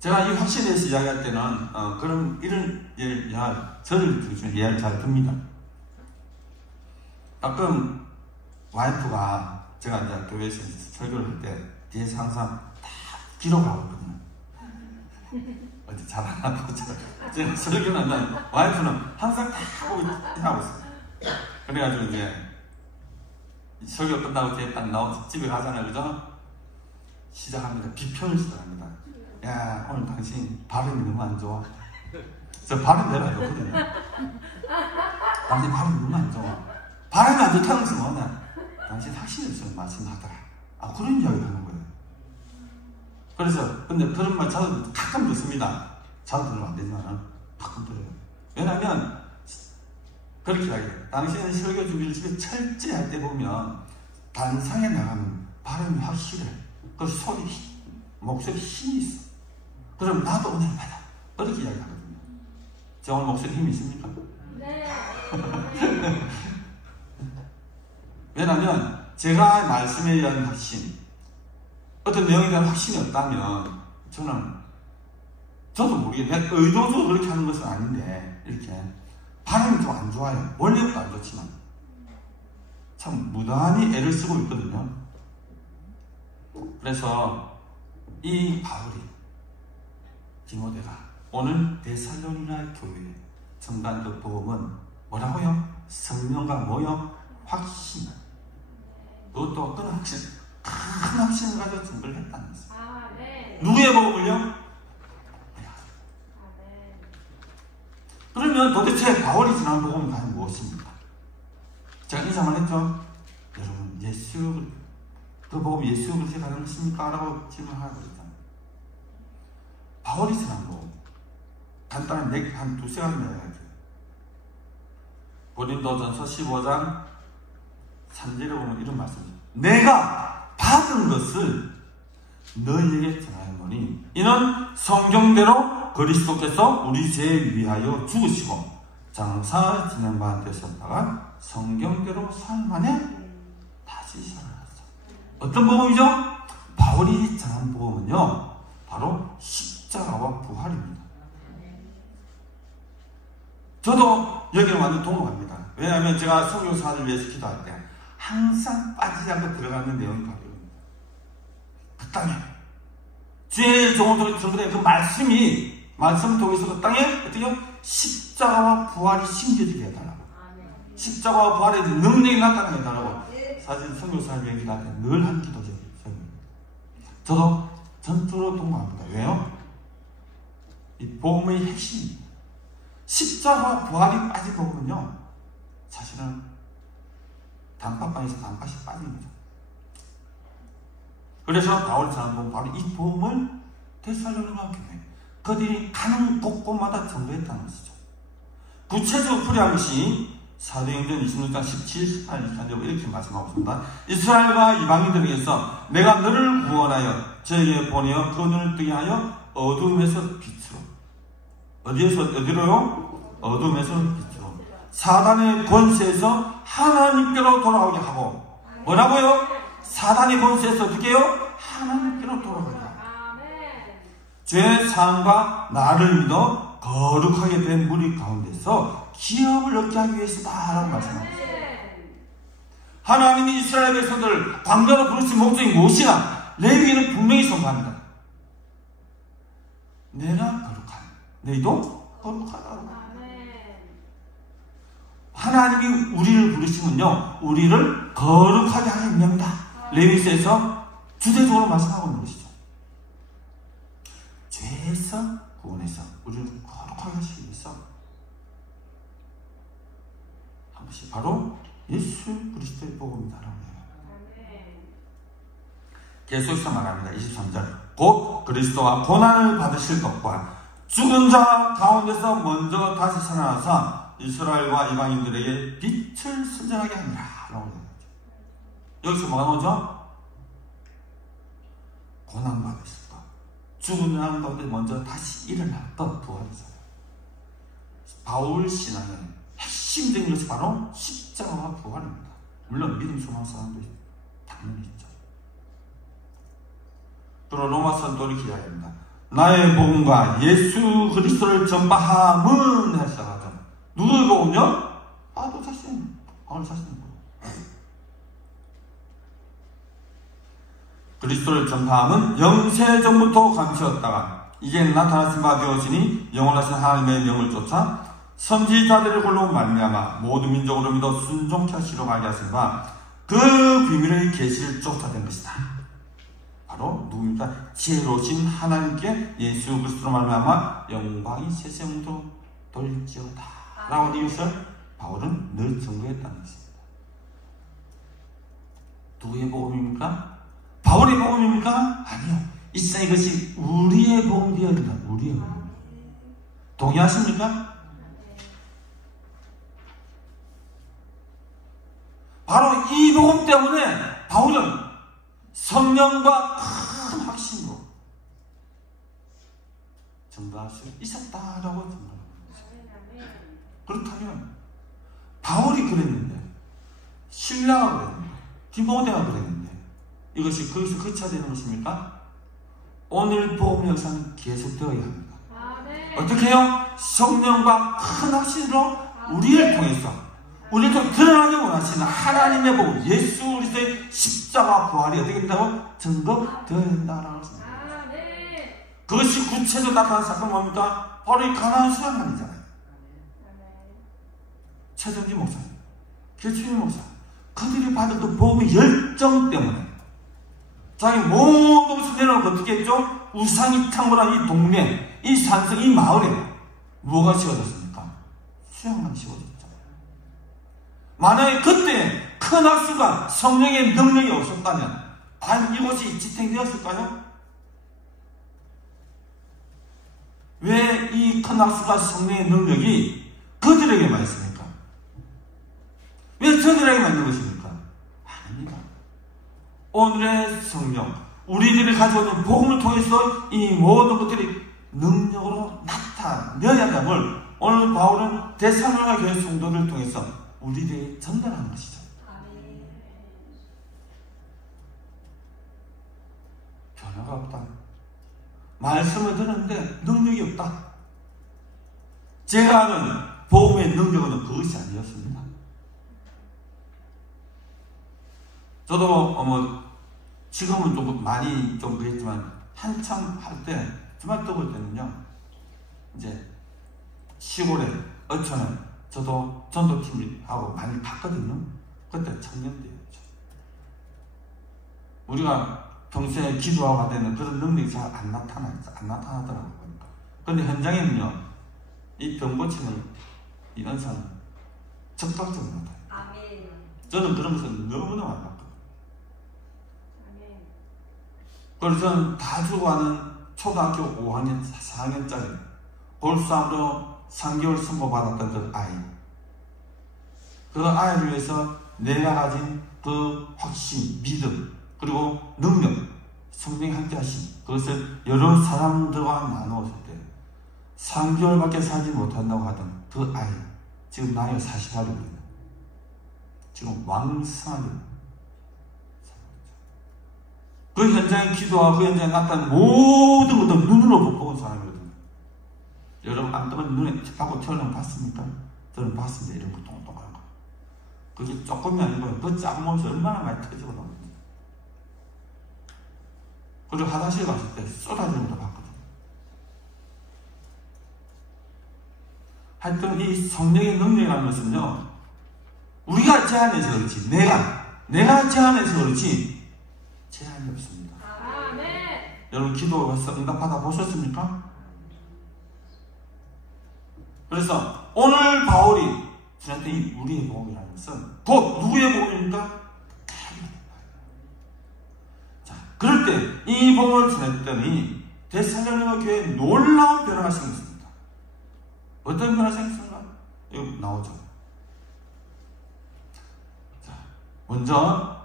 제가 이 확신에 대해서 이야기할 때는 그런 이런 저를 중에 예를 잘 듭니다. 가끔 와이프가 제가 이제 교회에서 설교를 할 때 뒤에서 항상 다 기록하거든요. 어디 잘 안 하고 제가 설교는 하면 와이프는 항상 다 하고 있어요. 그래가지고 이제 설교 끝나고 뒤에 딱 나와서 집에 가잖아요, 그죠? 시작합니다. 비평을 시작합니다. 야, 오늘 당신 발음이 너무 안 좋아. 저 발음 내가 좋거든요. 당신 발음이 너무 안 좋아. 발음이 안 좋다는 것은 뭐냐? 당신 확신을 좀 말씀하더라. 그런 이야기를 하는 거예요. 그래서 근데 그런 말 저도 가끔 듣습니다. 자주 들으면 안 되지만 가끔 들어요. 왜냐하면 그렇게 이야기해요. 당신은 설교 준비를 집에 철저히 할 때 보면 단상에 나가면 발음이 확실해. 그 소리, 목소리 힘이 있어. 그럼 나도 오늘 받아. 그렇게 이야기하거든요. 저 오늘 목소리 힘이 있습니까? 네. 왜냐하면 제가 말씀에 대한 확신, 어떤 내용에 대한 확신이 없다면 저도 모르게 내가 의도적으로 그렇게 하는 것은 아닌데 이렇게 발음이 좀 안 좋아요. 원래부터 안 좋지만 참 무단히 애를 쓰고 있거든요. 그래서 이 바울이 디모데가 오늘 데살로니가 교회에 전한 그 복음은 뭐라고요? 성령과 뭐요? 확신. 그것도 어떤 확신? 큰 확신을 가지고 증거를 했다는 것입니다. 네. 누구의 복음을요? 그러면 도대체 바울이 전한 복음은 과연 무엇입니까? 제가 인사만 했죠? 여러분, 그 복음 예수 그리스도에 가는 것입니까? 라고 질문하고 있잖아요. 바울이 전한 복음 간단히 한 두세 가지 이야기해요. 고린도전서 15장 3절에 보면 이런 말씀이죠. 내가 받은 것을 너희에게 전하노니 이는 성경대로 그리스도께서 우리 죄 위하여 죽으시고 장사 지낸 바 되셨다가 성경대로 사흘 만에 다시 살아났다. 어떤 복음이죠? 바울이 전한 복음은요, 바로 십자가와 부활입니다. 저도 여기에 완전 동감합니다. 왜냐하면 제가 선교사를 위해서 기도할 때 항상 빠지지 않고 들어가는 내용이 바로 이겁니다. 그 땅에 주의 종으로 전부된 그 말씀 통해서 그 땅에 어떻게 십자가와 부활이 심겨지게 해달라고, 십자가와 부활의 능력이 나타나게 해달라고 사실 선교사를 위해 기도할 때 늘 하는 기도죠. 저도 전적으로 동감합니다. 왜요? 이 복음의 핵심입니다. 십자가와 부활이 빠진 복음은요, 사실은 단팥빵에서 단팥이 빠진 거죠. 그래서 바울이 전한 복음, 바로 이 복음을 데살로니가 교회 그들이 가는 곳곳마다 전도했다는 것이죠. 구체적으로 풀이한 것이 사도행전 26장 17, 18, 24절 이렇게 말씀하고 있습니다. 이스라엘과 이방인들에게서 내가 너를 구원하여 저에게 보내어 그 눈을 뜨게 하여 어둠에서 빛으로, 어디로요? 어둠에서 빛으로, 사단의 권세에서 하나님께로 돌아오게 하고, 뭐라고요? 사단의 권세에서 어떻게 해요? 하나님께로 돌아오게 하고, 죄 사함과 나를 믿어 거룩하게 된 무리 가운데서 기업을 얻게 하기 위해서다라고 말씀합니다. 하나님이 이스라엘 백성들을 광야로 부르신 목적이 무엇이나 레위기는 분명히 선포합니다. 내가 거룩한, 너희도 거룩하다고. 하나님이 우리를 부르시면요, 우리를 거룩하게 하는 명이다. 레위기에서 주제적으로 말씀하고 있는 것이죠. 죄에서 구원해서 우리를 거룩하게 하시기 위해서 것이 바로 예수 그리스도의 복음이다라고 해요. 계속해서 말합니다. 23절. 곧 그리스도가 고난을 받으실 것과 죽은 자 가운데서 먼저 다시 살아나서 이스라엘과 이방인들에게 빛을 선전하게 하니라 라고 해요. 여기서 뭐가 나오죠? 고난 받으실 것, 죽은 자 가운데 먼저 다시 일어났던 부활이잖아요. 바울 신앙의 핵심적인 것이 바로 십자가와 부활입니다. 물론 믿음 소망 사람도 당연히 있죠. 그리고 로마서는 또 이렇게 이야기합니다. 나의 복음과 예수 그리스도를 전파함은 했다가 누구의 복음요? 바울 자신, 바울 자신. 그리스도를 전파함은 영세전부터 감추었다가 이제 나타나신 바 되었으니 영원하신 하나님의 영을 쫓아 선지자들을 골로 말미암아 모든 민족으로 믿어 순종케 하시려고 알게 하신 바 그 비밀의 계시를 쫓아낸 것이다. 바로 누굽니까? 지혜로우신 하나님께 예수 그리스도로 말미암아 영광이 세세무도 돌지어다 라고 하는 이것을 바울은 늘 증거했다는 것입니다. 누구의 복음입니까? 바울의 복음입니까? 아니요. 이 세상에 이것이 우리의 복음이 되어야 된다. 우리의 복음. 동의하십니까? 바로 이 복음 때문에 바울은 성령과 큰 확신으로 전도할 수 있었다라고 증거합니다. 그렇다면 바울이 그랬는데, 신라가 그랬는데, 디모데가 그랬는데 이것이 거기서 그쳐야 되는 것입니까? 오늘 복음 역사는 계속되어야 합니다. 어떻게 해요? 성령과 큰 확신으로 우리를 통해서 우리를 좀 드러나게 원하시는 하나님의 복음, 예수 그리스도의 십자가 부활이 어떻게 된다고? 증거되어야 된다라는 것입니다. 그것이 구체적으로 나타난 사건은 뭡니까? 바로 이 가나안 수양만이잖아요. 최정지 목사, 개춘희 목사, 그들이 받은 그 복음의 열정 때문에 자기 모든 것을 내려놓고 어떻게 했죠? 우상이 탕물한 이 동네, 이 산성, 이 마을에 뭐가 씌워졌습니까? 수양만이 씌워졌죠. 만약에 그때 큰 학수가 성령의 능력이 없었다면 과연 이곳이 지탱되었을까요? 왜 이 큰 학수가 성령의 능력이 그들에게만 있습니까? 왜 저들에게만 있는 것입니까? 아닙니다. 오늘의 성령, 우리들이 가지고 있는 복음을 통해서 이 모든 것들이 능력으로 나타내야 함을 오늘 바울은 데살로니가 교회 성도들을 통해서 우리들이 전달하는 것이죠. 변화가 없다. 말씀을 듣는데 능력이 없다. 제가 아는 복음의 능력은 그것이 아니었습니다. 저도 지금은 조금 많이 좀 그랬지만 한참 할 때 주말 떠볼 때는요, 이제 시골에 어촌에 저도 전도팀하고 많이 갔거든요. 그때 청년들이었죠. 우리가 평소에 기도하고 하는 그런 능력이 잘 안 나타나더라고요. 보니까. 그런데 현장에는요, 이 병 고치는 이 은사는 적극적으로 나타나요. 저는 그런 것은 너무너무 안 봤거든요. 그래서 저는 다 주고 하는 초등학교 5학년, 4학년짜리 볼수함으로 3개월 선고받았던 그 아이, 그 아이를 위해서 내가 가진 그 확신, 믿음, 그리고 능력, 성령이 함께 하신 그것을 여러 사람들과 나누었을 때 3개월밖에 살지 못한다고 하던 그 아이, 지금 나이가 48이거든요. 지금 왕성하게 그 현장에 기도하고 그 현장에 나타난 모든 것도 눈으로 본 사람이거든요. 여러분 안떡은 눈에 하고 태어난 거 봤습니까? 저는 봤습니다. 이런 거 동동한 거. 그게 조금이 아니고 그 작은 몸에서 얼마나 많이 터지고 나옵니다. 그리고 화장실 갔을 때 쏟아지는 것도 봤거든요. 하여튼 이 성령의 능력이라는 것은요, 우리가 제한해서 그렇지, 내가 제한해서 그렇지 제한이 없습니다. 여러분 기도해서 응답받아 보셨습니까? 그래서 오늘 바울이 저한테 이 우리의 복음이라는 것은 곧 누구의 복음입니까? 자, 그럴 때 이 복음을 전했더니 데살로니가 교회에 놀라운 변화가 생겼습니다. 어떤 변화가 생겼습니까? 이거 나오죠. 자, 먼저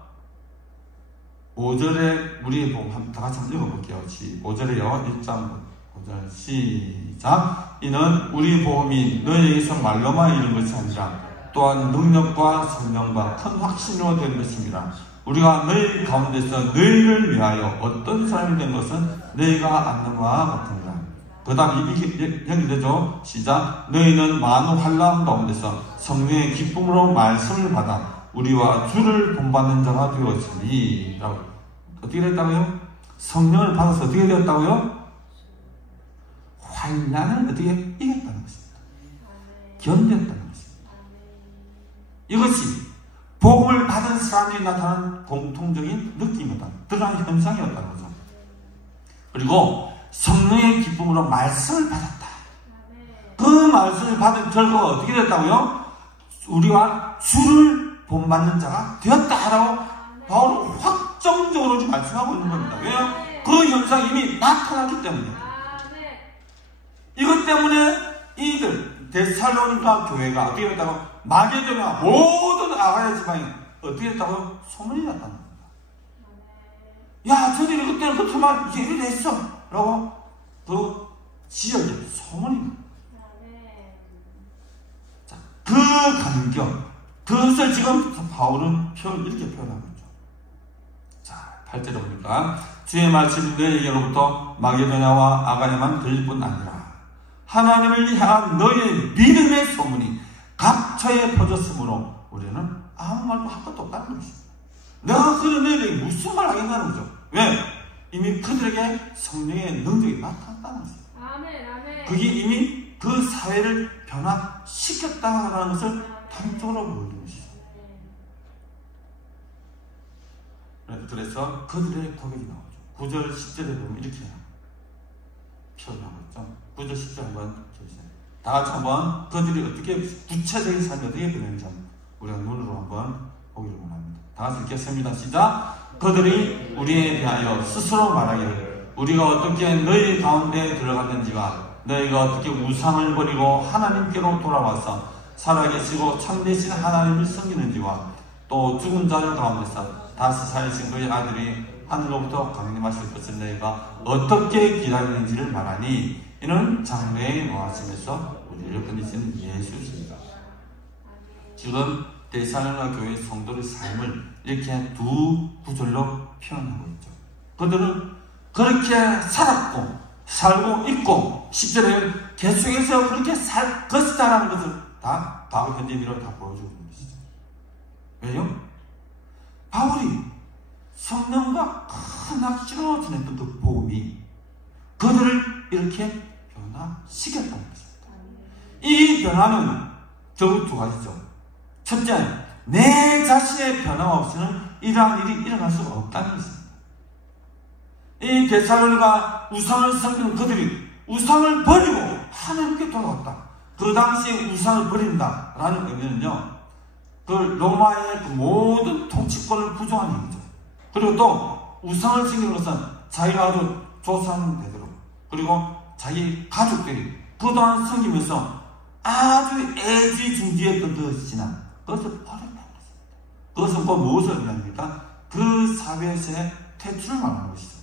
5절에 우리의 복음 한번 다 같이 한번 읽어볼게요. 5절에요. 1장 5절 시작. 이는 우리 복음이 너희에게서 말로만 이른 것이 아니라 또한 능력과 성령과 큰 확신으로 된 것입니다. 우리가 너희 가운데서 너희를 위하여 어떤 사람이 된 것은 너희가 아는 바와 같으니라. 그 다음 연결되죠. 시작. 너희는 많은 환난 가운데서 성령의 기쁨으로 말씀을 받아 우리와 주를 본받는 자가 되었으니. 라고. 어떻게 됐다고요? 성령을 받아서 어떻게 되었다고요? 환난을 어떻게 이겼다는 것입니다. 견뎠다는 것입니다. 이것이 복음을 받은 사람이 나타나는 공통적인 느낌이었다. 드러나는 현상이었다는 거죠. 그리고 성령의 기쁨으로 말씀을 받았다. 그 말씀을 받은 결과가 어떻게 됐다고요? 우리와 주를 본받는 자가 되었다라고 바로 확정적으로 말씀하고 있는 겁니다. 왜요? 그 현상이 이미 나타났기 때문에. 이것 때문에 이들 데살로니가 교회가 어떻게 됐다고? 마게도냐 모든 아가야 지방이 어떻게 됐다고요? 소문이 났다는 겁니다. 야, 저들이 그때는 그렇게만 이제 이래 됐어 라고 그 지역에 소문이 납니다. 자, 그 감격, 그것을 지금 바울은 이렇게 표현하고 있죠. 자, 8절에 보니까 주의 말씀이 너희에게로부터 마게도냐와 아가야만 들릴 뿐 아니라 하나님을 향한 너희의 믿음의 소문이 각처에 퍼졌으므로 우리는 아무 말도 할 것도 없다는 것입니다. 내가 그런 너희에게 무슨 말 하겠다는 거죠. 왜? 이미 그들에게 성령의 능력이 나타났다는 것입니다. 아멘. 그게 이미 그 사회를 변화시켰다는 것을 단적으로 보여주는 것이죠. 그래서 그들의 고백이 나오죠. 9절 10절에 보면 이렇게 표현하고 있죠. 9절 10절 한번 보세요. 다 같이 한번 그들이 어떻게 구체적인 삶이 어떻게 변했는지 우리가 눈으로 한번 보기를 원합니다. 다 같이 읽겠습니다. 시작. 그들이 우리에 대하여 스스로 말하기를 우리가 어떻게 너희 가운데 들어갔는지와 너희가 어떻게 우상을 버리고 하나님께로 돌아와서 살아계시고 참되신 하나님을 섬기는지와 또 죽은 자들 가운데서 다시 살리신 그의 아들이 하늘로부터 강림하실 것을 너희가 어떻게 기다리는지를 말하니 이는 장래의 노하심에서 우리를 건지시는 예수십니다. 지금 데살로니가 교회 성도의 삶을 이렇게 두 구절로 표현하고 있죠. 그들은 그렇게 살았고 살고 있고 10절에 계속해서 그렇게 살 것이다라는 것을 다 바울 현재미로 다 보여주고 있는 것이죠. 왜요? 바울이 성령과 큰 확신으로 전했던 그 복음이 그들을 이렇게 변화시켰다는 것입니다. 이 변화는 결국 두 가지죠. 첫째, 내 자신의 변화 없이는 이러한 일이 일어날 수가 없다는 것입니다. 이 데살로니가 우상을 섬기는 그들이 우상을 버리고 하나님께 돌아왔다. 그 당시에 우상을 버린다라는 의미는요, 그 로마의 그 모든 통치권을 부정한 얘기죠. 그리고 또 우상을 섬기는 것은 자기가 아주 조사하는 대대로, 그리고 자기 가족들이 그동안 섬기면서 아주 애지중지했던 그 신앙, 그것을 버렸다는 것입니다. 그것은 뭐 무엇을 의미합니까? 그 사회에서의 퇴출을 말하는 것이죠.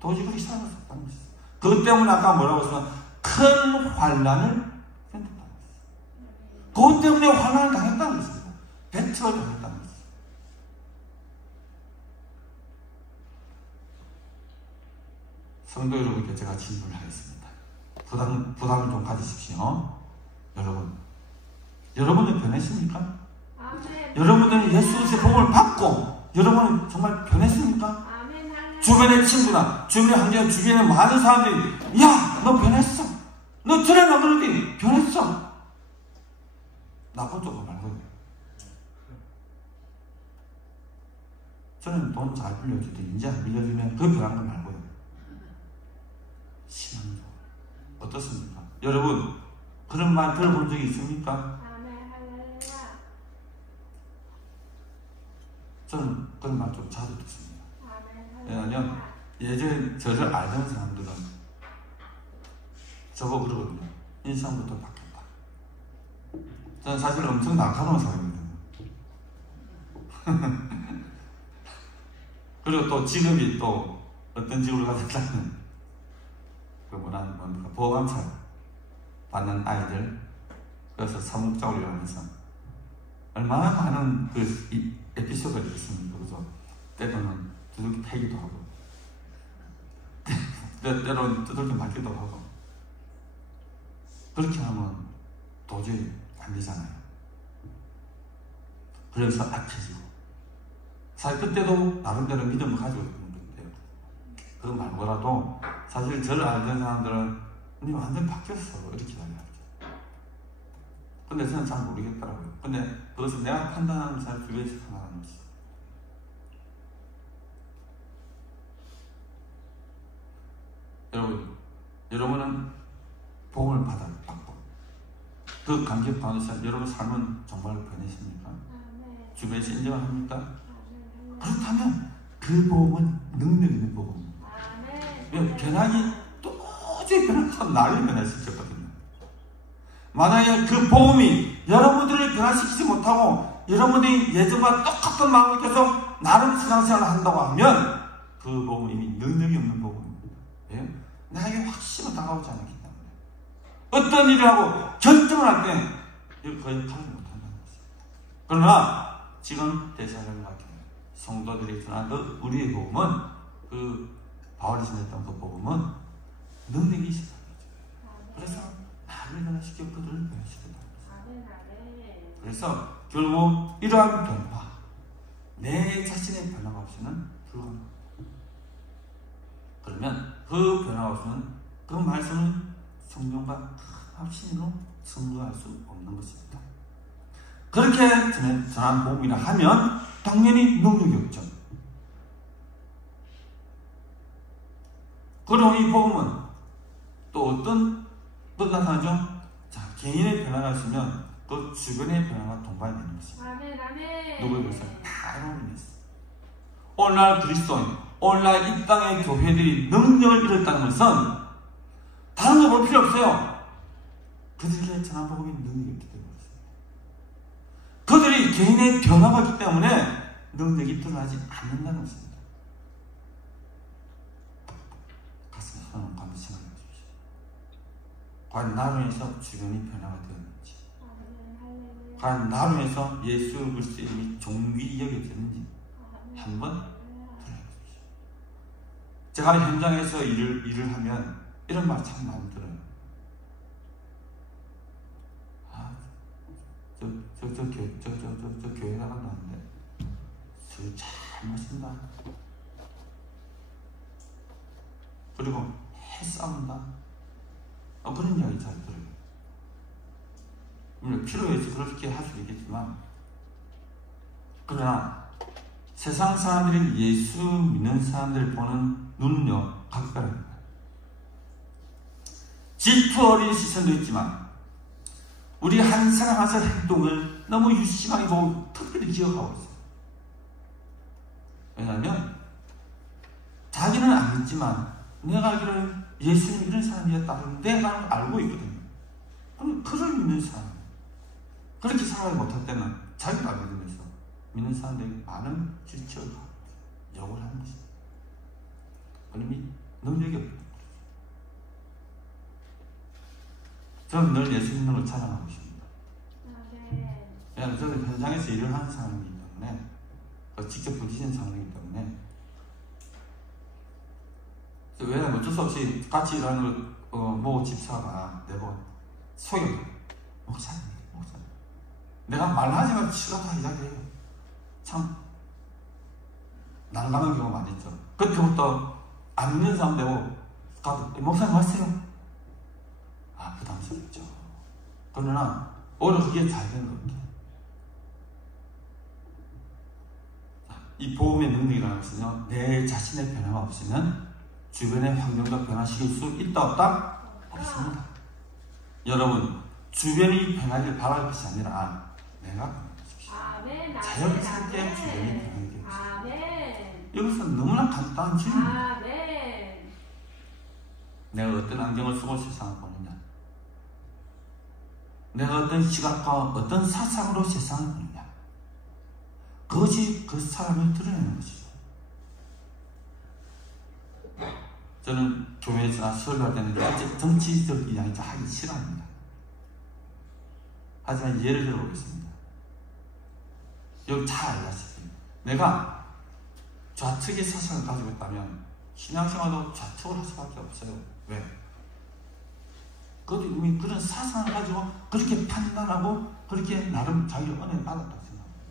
도저히 그렇게 살아갈 수 없다는 것이죠. 그것 때문에 아까 뭐라고 했으면 큰 환난을 겪었다는 것이죠. 그것 때문에 환난을 당했다는 것입니다. 배척을 당했다는 것이죠. 성도 여러분께 제가 질문을 하겠습니다. 부담을 좀 가지십시오. 여러분은 변했습니까? 아멘. 여러분들은 예수 그리스도의 복음을 받고 여러분은 정말 변했습니까? 아멘. 주변의 친구나 주변의 환경, 주변의 많은 사람들이 야, 너 변했어. 너 전에 안 그랬더니 변했어. 나쁜 쪽으로 말고요. 저는 돈 잘 빌려줄 때 이제 안 빌려주면 그 변한 거 말고요. 신앙적으로 어떻습니까? 여러분 그런 말 들어본 적이 있습니까? 아멘. 할렐루야. 저는 그런 말 좀 자주 듣습니다. 아멘. 왜냐하면 예전에 저를 알던 사람들은 저보고 그러거든요. 인상부터 바뀌었다. 저는 사실 엄청 날카로운 사람이거든요. 그리고 또 직업이 또 어떤 직업을 가졌다면 뭡니까? 보호감찰 받는 아이들, 그래서 사무국장으로 일하면서 얼마나 많은 그 에피소드가 있습니까? 그래서 때로는 두들기 패기도 하고 때로는 두들기 맞기도 하고 그렇게 하면 도저히 안 되잖아요. 그래서 악해지고 사실 그때도 나름대로 믿음을 가지고 있는 건데요. 그거 말고라도 사실 저를 알던 사람들은 니 완전 바뀌었어 이렇게 이야기하죠. 근데 저는 잘 모르겠더라고요. 근데 그것을 내가 판단하는 잘 주변에서 판단하는 것이 여러분은 복음을 받고 그 감격 가운데서 여러분 삶은 정말 변했습니까? 주변에서 인정을 합니까? 그렇다면 그 복음은 능력 있는 복음입니다. 변하기 도저히 변화하면 나를 변화시켰거든요. 만약에 그 복음이 여러분들을 변화시키지 못하고 여러분들이 예전과 똑같은 마음을 계속 나름 신앙생활을 한다고 하면 그 복음은 이미 능력이 없는 복음입니다. 예? 나에게 확신은 다가오지 않기 때문에 어떤 일을 하고 결정을 할 때 그 역할을 못한다는 것입니다. 그러나 지금 대사님 같은 성도들이 전한 그 우리의 복음은 그 바울이 전했던 그 복음은 능력이 있어요. 그래서 나를 변화시켜 그들을 변화시켰다. 그래서 결국 이러한 변화, 내 자신의 변화가 없이는 불가능합니다. 그러면 그 변화가 없이는 그 말씀은 성경과 큰 확신으로 증거할 수 없는 것입니다. 그렇게 전한 복음이라 하면 당연히 능력이 없죠. 그럼 이 복음은 또 어떤 것 나타나죠? 자, 개인의 변화가 있으면 그 주변의 변화가 동반이 되는 것입니다. 누구에 비해서 다 여러분이었어요. 오늘날 그리스도인, 오늘날 이 땅의 교회들이 능력을 잃었다는 것은 다른 거 볼 필요 없어요. 그들에게 전한 복음이 능력이 없기 때문에 그들이 개인의 변화가 있기 때문에 능력이 드러나지 않는다는 것입니다. 가슴에 손을 감고 생각해 주십시오. 과연 나로 인해서 주변이 변화가 되었는지, 과연 나로 인해서 예수 그리스도의 이름이 존귀히 여겨졌는지 한번 들어보십시오. 제가 현장에서 일을 하면 이런 말 참 많이 들어요. 저 교회 나간다는데 술 잘 마신다. 그리고 해싸운다. 그런 이야기 잘 들어요. 물론 필요해서 그렇게 할 수 있겠지만, 그러나 세상 사람들이 예수 믿는 사람들을 보는 눈은요 각별합니다. 질투 어린 시선도 있지만 우리 한 사람 한 사람 행동을 너무 유심하게 보고 특별히 기억하고 있어요. 왜냐하면 자기는 안 믿지만 내가 알기로는 예수 믿는 사람이었다는 내가 알고 있거든요. 그럼 그를 믿는 사람, 그렇게 생각을 못할 때는 자기가 알고 있면서 믿는 사람들이 많은 질책을 하고 욕을 하는 것입니다. 그놈이 능력이 없다. 저는 늘 예수 믿는 걸 자랑하고 있습니다. 왜냐하면 저는 현장에서 일을 하는 사람이기 때문에, 직접 부딪히는 사람이기 때문에, 왜냐하면 어쩔 수 없이 같이 일하는 모 집사가 내고 속여요. 목사님. 내가 말하지만 치고 다 이야기해요. 참 난감한 경우가 많이 있죠. 그때부터 안 믿는 사람 되고 가도 목사님 왔어요. 부담스럽죠. 그러나 오히려 그게 잘 되는 겁니다. 이 복음의 능력이라는 것은요, 내 자신의 변화가 없으면 주변의 환경도 변화시킬 수 있다 없다? 없습니다. 여러분, 주변이 변하길 바랄 것이 아니라 내가 변화시키십시오. 자연스럽게 주변이 변하게 이것은 너무나 간단한 질문입니다. 아멘. 내가 어떤 안경을 쓰고 세상을 보느냐? 내가 어떤 시각과 어떤 사상으로 세상을 보느냐? 그것이 그 사람을 드러내는 것이죠. 저는 교회에서 설교할 때는 정치적 이야기 하기 싫어합니다. 하지만 예를 들어보겠습니다. 여기 잘 알다시피 내가 좌측의 사상을 가지고 있다면 신앙생활도 좌측을 할 수밖에 없어요. 왜? 그것도 이미 그런 사상을 가지고 그렇게 판단하고 그렇게 나름 자기를 은혜를 받았다고 생각합니다.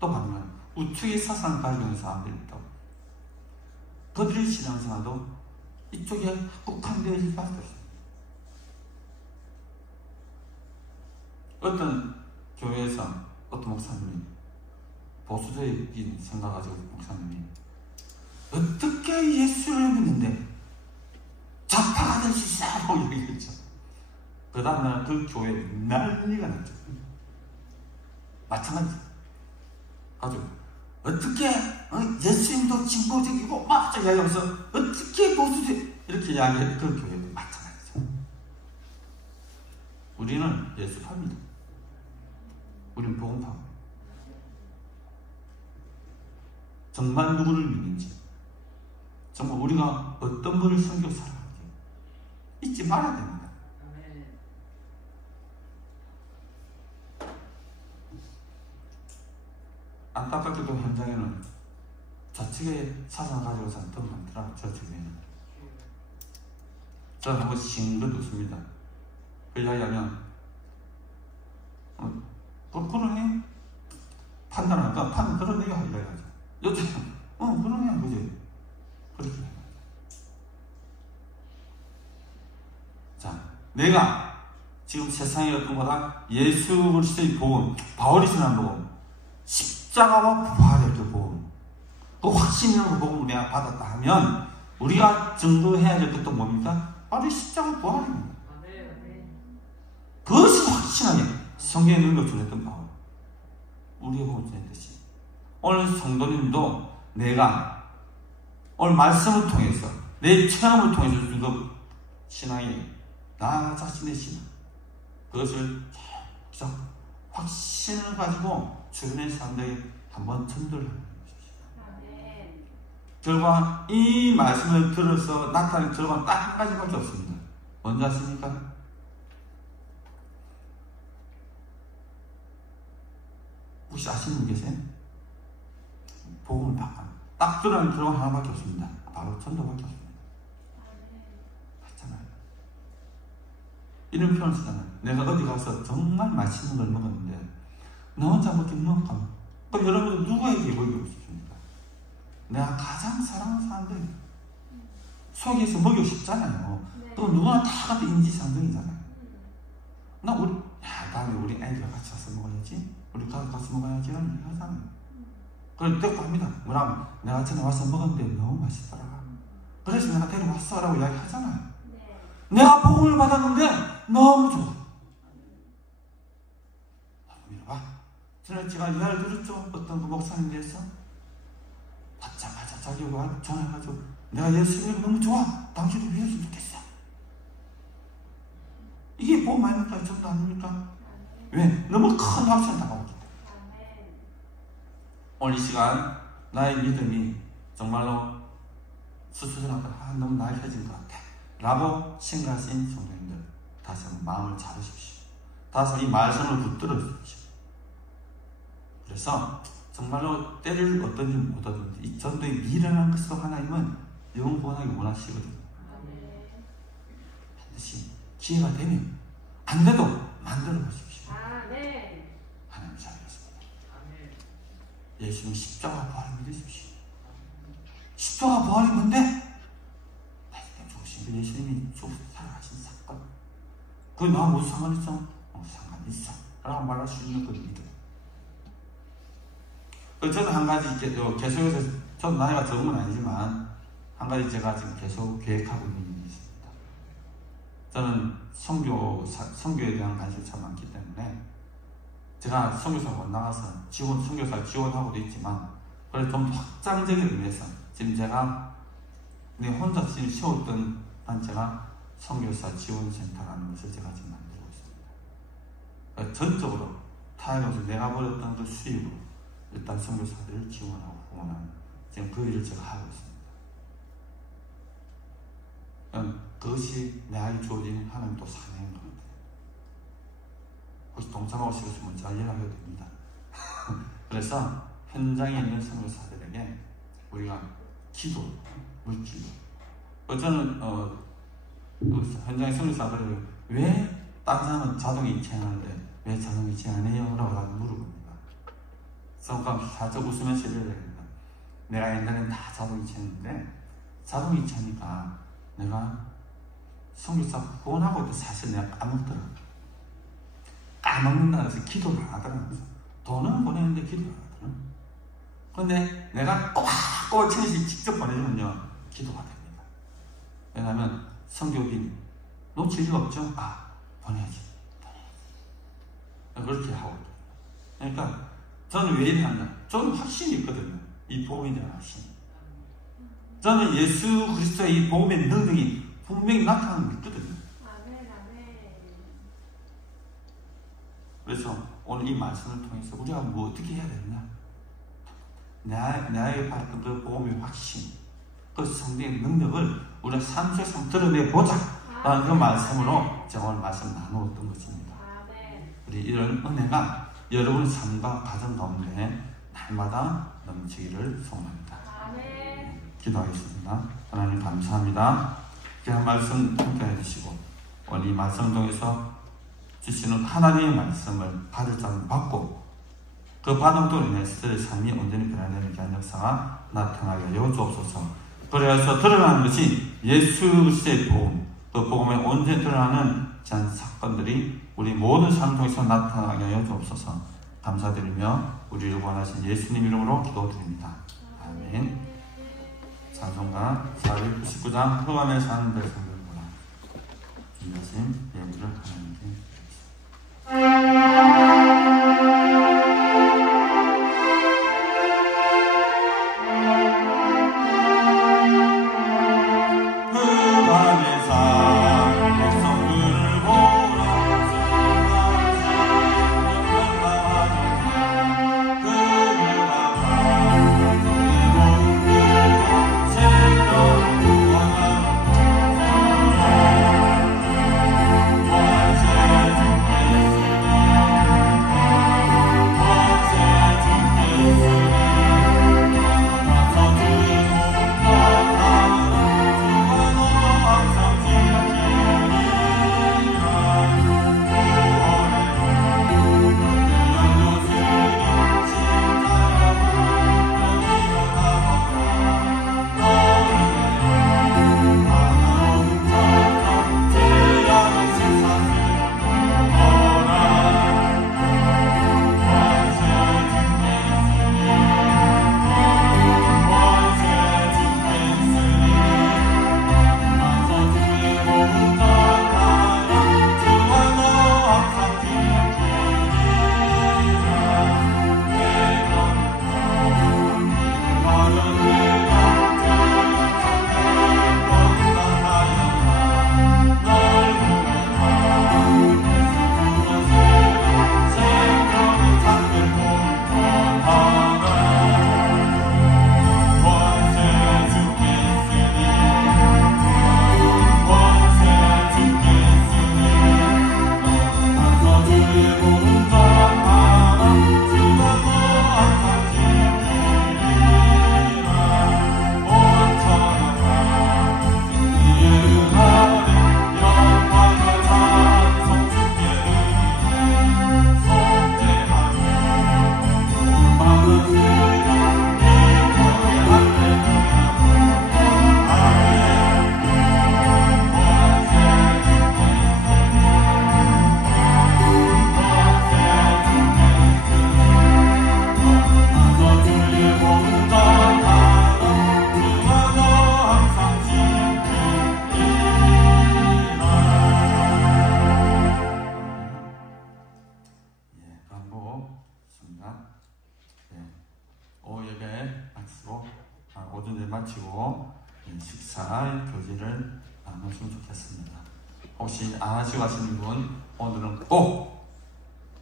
또 반면 우측의 사상을 가지고 있는 사람들이 있다고. 그들의 신앙생활도 이쪽에 국한되어 있을 수밖에 없습니다. 어떤 교회에서 어떤 목사님이 보수적인 생각 가지고 목사님이 어떻게 예수를 믿는데 좌파가 될 수 있어라고 얘기했죠. 그 다음날 그 교회에 난리가 났죠. 마찬가지. 아주 어떻게 예수님도 진보적이고 막 이야기하면서 어떻게 보수적 이렇게 이야기해. 그 교회도 마찬가지죠. 우리는 예수파입니다. 우리는 복음파고 정말 누구를 믿는지, 정말 우리가 어떤 분을 섬기고 살아가는지 잊지 말아야 됩니다. 안타깝게도 현장에는 좌측의 사상을 가지고 사는 더 많더라고요. 저 주변에는. 저는 한번 싱긋 웃습니다. 그 이야기하면 그러네? 판단할까? 그런 얘기 하려고 하죠. 요즘 그러네, 그지? 그렇게. 자, 내가 지금 세상에 어떤 거다 예수 그리스도의 복음, 바울이 전한 복음, 십자가와 부활의 그 복음, 그 확신 있는 그 복음을 내가 받았다 하면 우리가 증거해야 될 것도 뭡니까? 바로 십자가 부활입니다. 그것이 확신하게 성경에 능력 전했던 바울, 우리의 복음을 전했듯이 오늘 성도님도 내가 오늘 말씀을 통해서 내 체험을 통해서 준 그 신앙이 나 자신의 신앙, 그것을 확신을 가지고 주변의 사람들에게 한번 전도를 하는 것이죠. 결과 이 말씀을 들어서 나타낸 결과는 딱 한 가지밖에 없습니다. 뭔지 아십니까? 혹시 아시는 분 계세요? 복음을 바꿔 딱 들어가는 결과 하나밖에 없습니다. 바로 전도밖에 없습니다. 맞잖아요. 이런 표현을 쓰잖아요. 내가 어디 가서 정말 맛있는 걸 먹었는데 나 혼자 먹긴 먹을까? 그럼 여러분들 누구에게 먹이고 싶습니까? 내가 가장 사랑하는 사람들 속에서 먹이고 싶잖아요. 또 누구나 다 같은 인지상정이잖아요. 나 우리 다음에 우리 애들 같이 와서 먹어야지, 우리 가족 같이 먹어야지 이런 얘기 하잖아요. 그걸 듣고 합니다. 뭐라면 내가 전에 와서 먹었는데 너무 맛있더라, 그래서 내가 데려왔어 라고 이야기 하잖아요. 내가 복음을 받았는데 너무 좋아. 믿어봐. 전에 제가 이야기를 들었죠. 어떤 그 목사님 대해서 받자마자 자기가 전화해가지고 내가 예수님 너무 좋아, 당신도 믿었으면 좋겠어. 이게 복음 아닙니까? 전도 아닙니까? 왜? 너무 큰 확신을 당하고 있기 때문에. 오늘 이 시간 나의 믿음이 정말로 스스로한테 너무 나약해진 것 같아 라고 생각하신 성도님들, 다시 한번 마음을 잡으십시오. 다시 이 말씀을 붙들어 주십시오. 그래서 정말로 때를 어떤지 못 얻든지 이 전도에 미련한 것으로 하나님은 영원하게 원하시거든요. 반드시 기회가 되면 안 돼도 만들어 보십시오. 하나님 잘하겠습니다. 예수님 십자가 부활을 믿으십시오. 십자가 부활이 뭔데? 예수님이 살아가신 사건, 그게 나와 무슨 상관 있어? 상관 있어 라고 말할 수 있는 그 믿음. 저는 한 가지 계속해서, 저는 나이가 적은 건 아니지만 한 가지 제가 지금 계속 계획하고 있는 일이 있습니다. 저는 선교에 대한 관심이 참 많기 때문에 제가 선교사가 못 나가서 선교사 지원하고도 있지만 그래서 좀 확장적인 의미에서 지금 제가 혼자 지금 세웠던 단체가 선교사 지원센터라는 것을 제가 지금 만들고 있습니다. 전적으로 타협해서 내가 벌였던 그 수입으로 일단 선교사들을 지원하고 후원하는 지금 그 일을 제가 하고 있습니다. 그것이 내게 주어진 하나님 또 사명인 것 같아요. 혹시 동참하고 싶으시면 잘 연락해도 됩니다. 그래서 현장에 있는 선교사들에게 우리가 기도, 물기도. 저는 현장의 선교사들을 왜 다른 사람은 자동이 이체하는데 왜 자동이 이체 안 해요? 라고 물어봅니다. 그러니까 살짝 웃으면서 이래야 됩니다. 내가 옛날엔 다 자동 이체했는데 자동 이체하니까 내가 선교사 후원하고 있을 때 사실 내가 까먹더라고요. 까먹는다 해서 기도를 안 하더라고요. 돈은 보내는데 기도를 안 하더라고요. 그런데 내가 꼬박꼬박 천씩 직접 보내주면요 기도가 됩니다. 왜냐하면 선교빈 놓칠 리가 없죠. 보내야지. 그렇게 하고. 그러니까 저는 왜 이러냐, 저는 확신이 있거든요. 이 복음에 대한 확신. 저는 예수 그리스도의 이 복음의 능력이 분명히 나타나는 게 있거든요. 그래서 오늘 이 말씀을 통해서 우리가 뭐 어떻게 해야 되느냐, 내가 받았던 그 복음의 확신, 그 성령의 능력을 우리가 삶 속에서 한번 드러내보자 라는 그 말씀으로 제가 오늘 말씀 나누었던 것입니다. 우리 이런 은혜가 여러분의 삶과 가정 가운데 날마다 넘치기를 소원합니다. 기도하겠습니다. 하나님 감사합니다. 귀한 말씀 함께 해주시고 오늘 이 말씀 통해서 주시는 하나님의 말씀을 받을 자는 받고 그 받음으로 인해서 저의 삶이 온전히 변화되는 귀한 역사가 나타나게 하여 주옵소서. 그래서 드러나는 것이 예수 그리스도의 복음, 그 복음에 온전히 드러나는 귀한 사건들이 우리 모든 삶 통해서 나타나게 하여 주옵소서. 감사드리며 우리를 원하신 예수님 이름으로 기도드립니다. 아멘. 찬송가 499장 흑암에 사는 백성들 보라. 주님 예물을 하나님께 Thank you. 마치고 식사 교제를 나누시면 좋겠습니다. 혹시 안 하시고 가시는 분 오늘은 꼭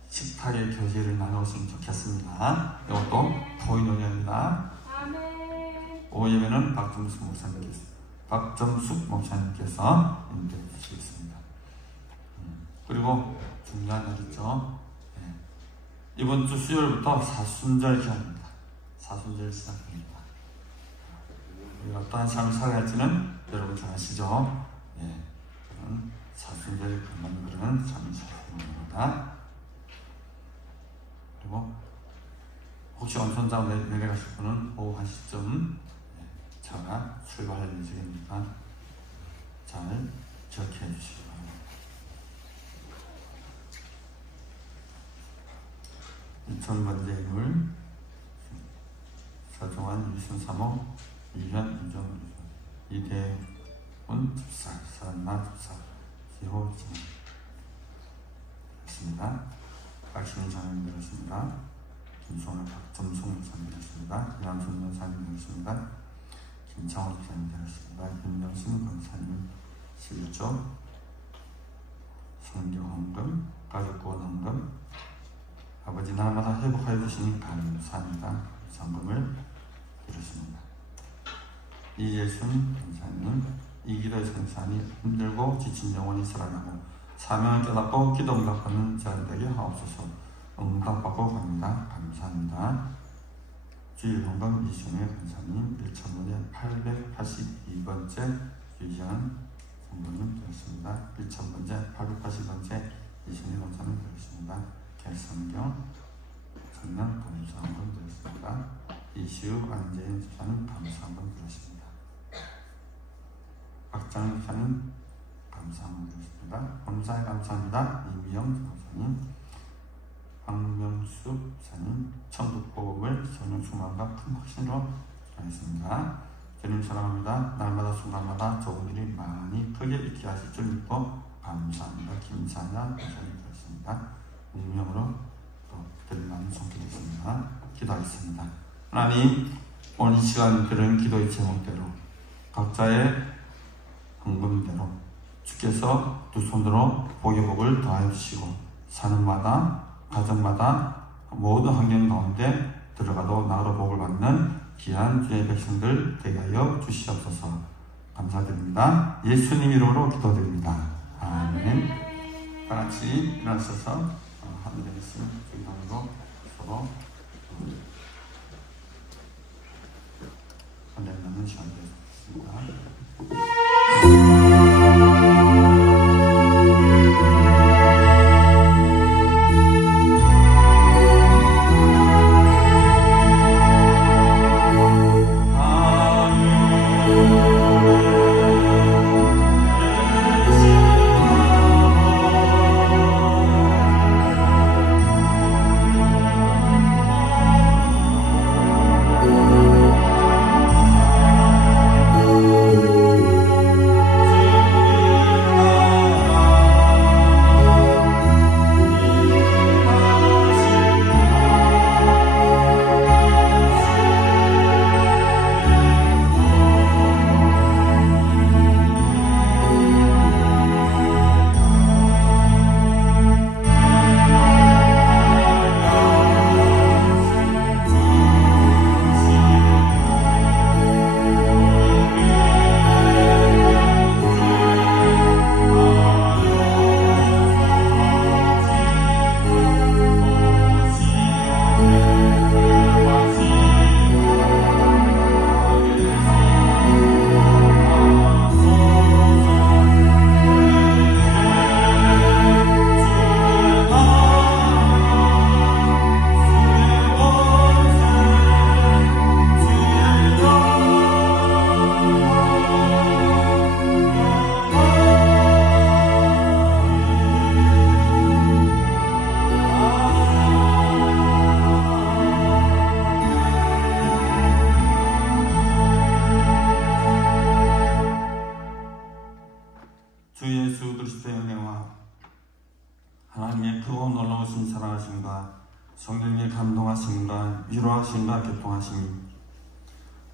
식탁의 교제를 나누시면 좋겠습니다. 이것도 토의논의입니다. 아멘. 오예배는 박점숙 목사님께서 인도해 주시겠습니다. 그리고 중요한 날 있죠. 이번 주 수요일부터 사순절 기간입니다. 사순절 시작합니다. 어떠한 삶을 살아갈지는 여러분 잘 아시죠? 사순절 금방 그런 삶을 살아가는 겁니다. 그리고 혹시 엄선자 내려가실 분은 오후 1시쯤 차가 출발할 예정이니까 잘 기억해 주시기 바랍니다. 2000번째 서정환, 유순사모, 이현, 이정, 이대훈 집사, 서한나 집사, 기호 있습니다. 박신희 장님 되었습니다. 김송아, 박점송 목사님 되었습니다. 이남순 목사님 되었습니다. 김창호 목사님 되었습니다. 윤영신 권사님 실조, 성경헌금, 가족구원헌금, 아버지 날마다 회복하여 주시니 감사합니다. 성금을 드렸습니다. 이예순 권사님, 이기도의 성산이 힘들고 지친 영혼이 살아나고 사명을 깨닫고 기도 응답하는 자들에게 하옵소서. 응답받고 갑니다. 감사합니다. 주일헌금 이승혜 권사님 1000번째 882번째 유지한 성도님 되었습니다. 1000번째 882번째 이승혜 권사님 되었습니다. 개성경 성령 감사헌금 되었습니다. 이시우 안재인 집사님 감사헌금 되었습니다. 박장 집사님 감사헌금 되었습니다. 감사에 감사합니다. 이미영 집사님, 황명수 집사님 천국복음을 성령 충만과 큰 확신으로 전했습니다. 주님 사랑합니다. 날마다 순간마다 좋은 일이 많이 크게 있게 하실 줄 믿고 감사합니다. 김사냐 집사님 되었습니다. 운명으로 또 드리는 손길했습니다. 기도하겠습니다. 하나님, 오늘 이 시간 들은 기도의 제목대로 각자의 헌금대로 주께서 두 손으로 복의 복을 더하여 주시고 사는마다 가정마다 모든 환경 가운데 들어가도 나으로 복을 받는 귀한 주의 백성들 되게 하여 주시옵소서. 감사드립니다. 예수님 이름으로 기도드립니다. 아멘. 다 같이 일어나셔서 하늘에 있는 주님으로 서로 은혜 나누는 시간 되겠습니다.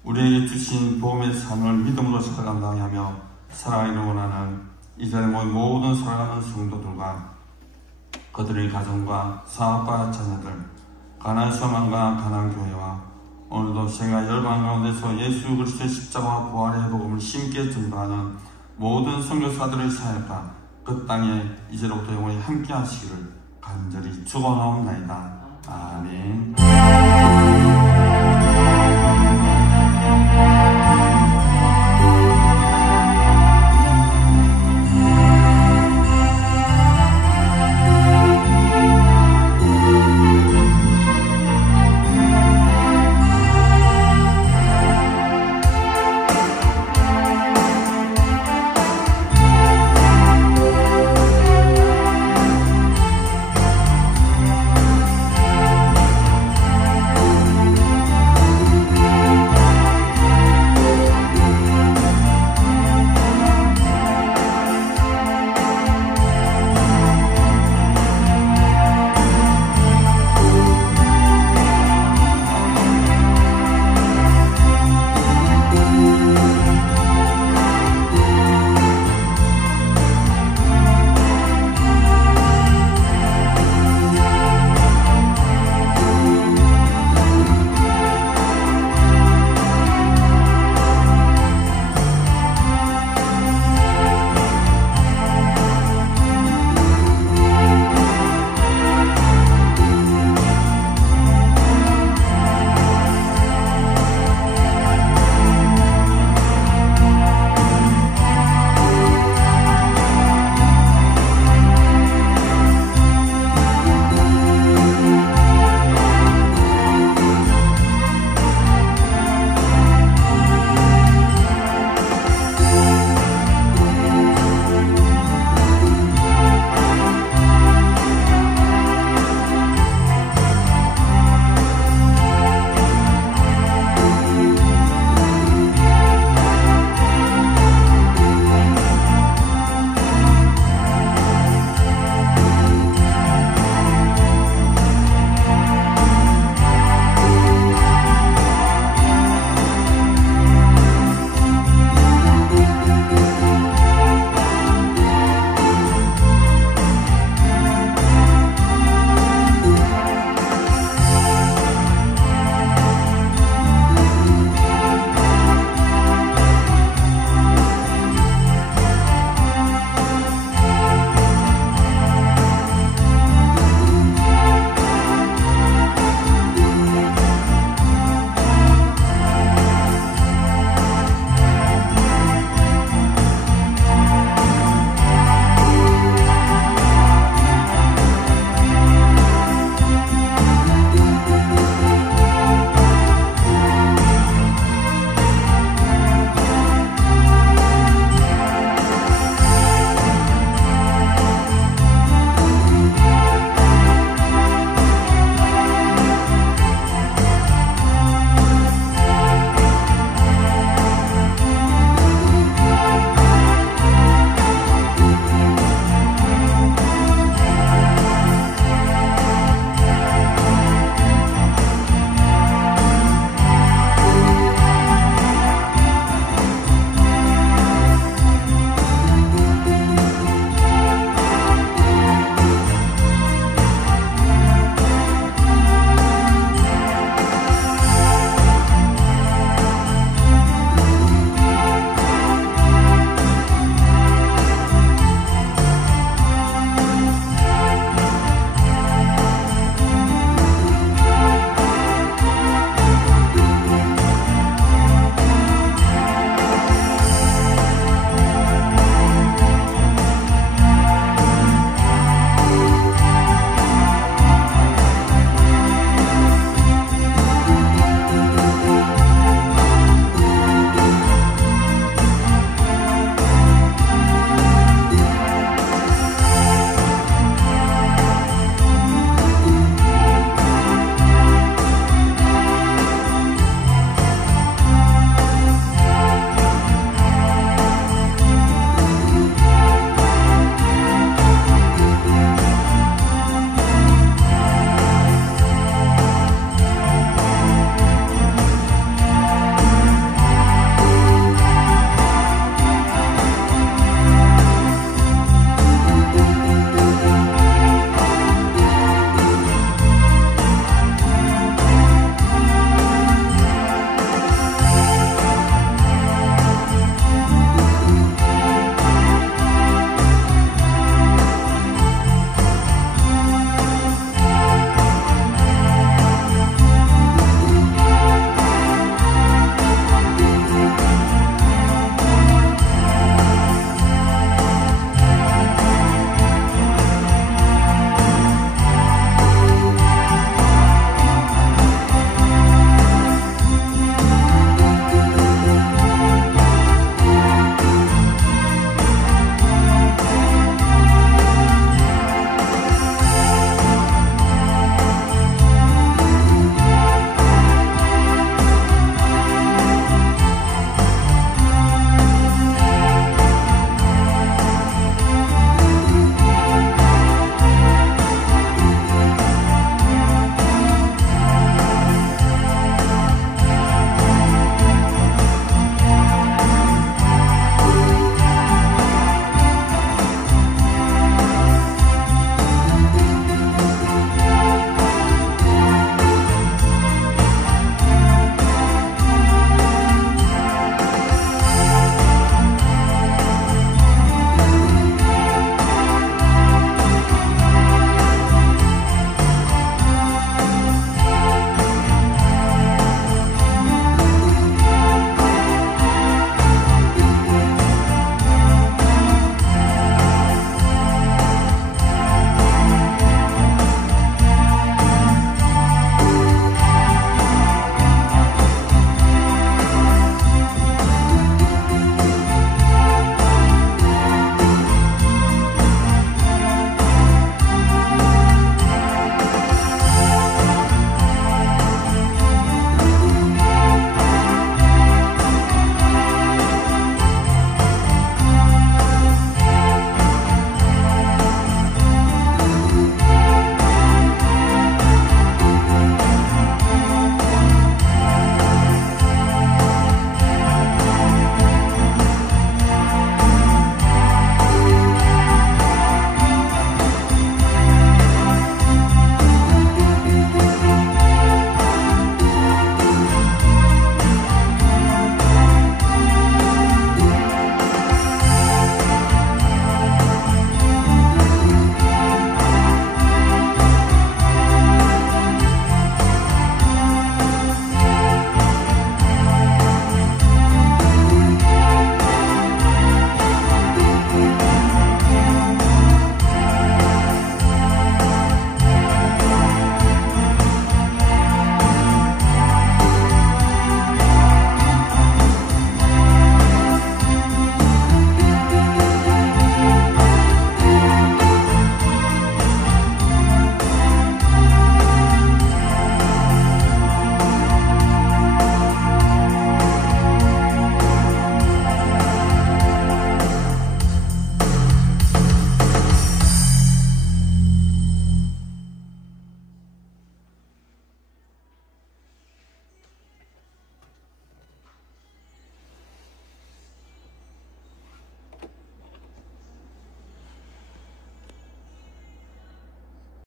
우리에게 주신 복음의 삶을 믿음으로 살아감당하게 하며 살아가기를 원하는 이 자리에 모인 모든 살아가는 성도들과 그들의 가정과 사업과 자녀들, 가난 소망과 가난 교회와 오늘도 세계가 열방 가운데서 예수 그리스도의 십자가와 부활의 복음을 심게 증거하는 모든 선교사들의 사역과 그 땅에 이제로부터 영원히 함께 하시기를 간절히 축원하옵나이다. 아멘.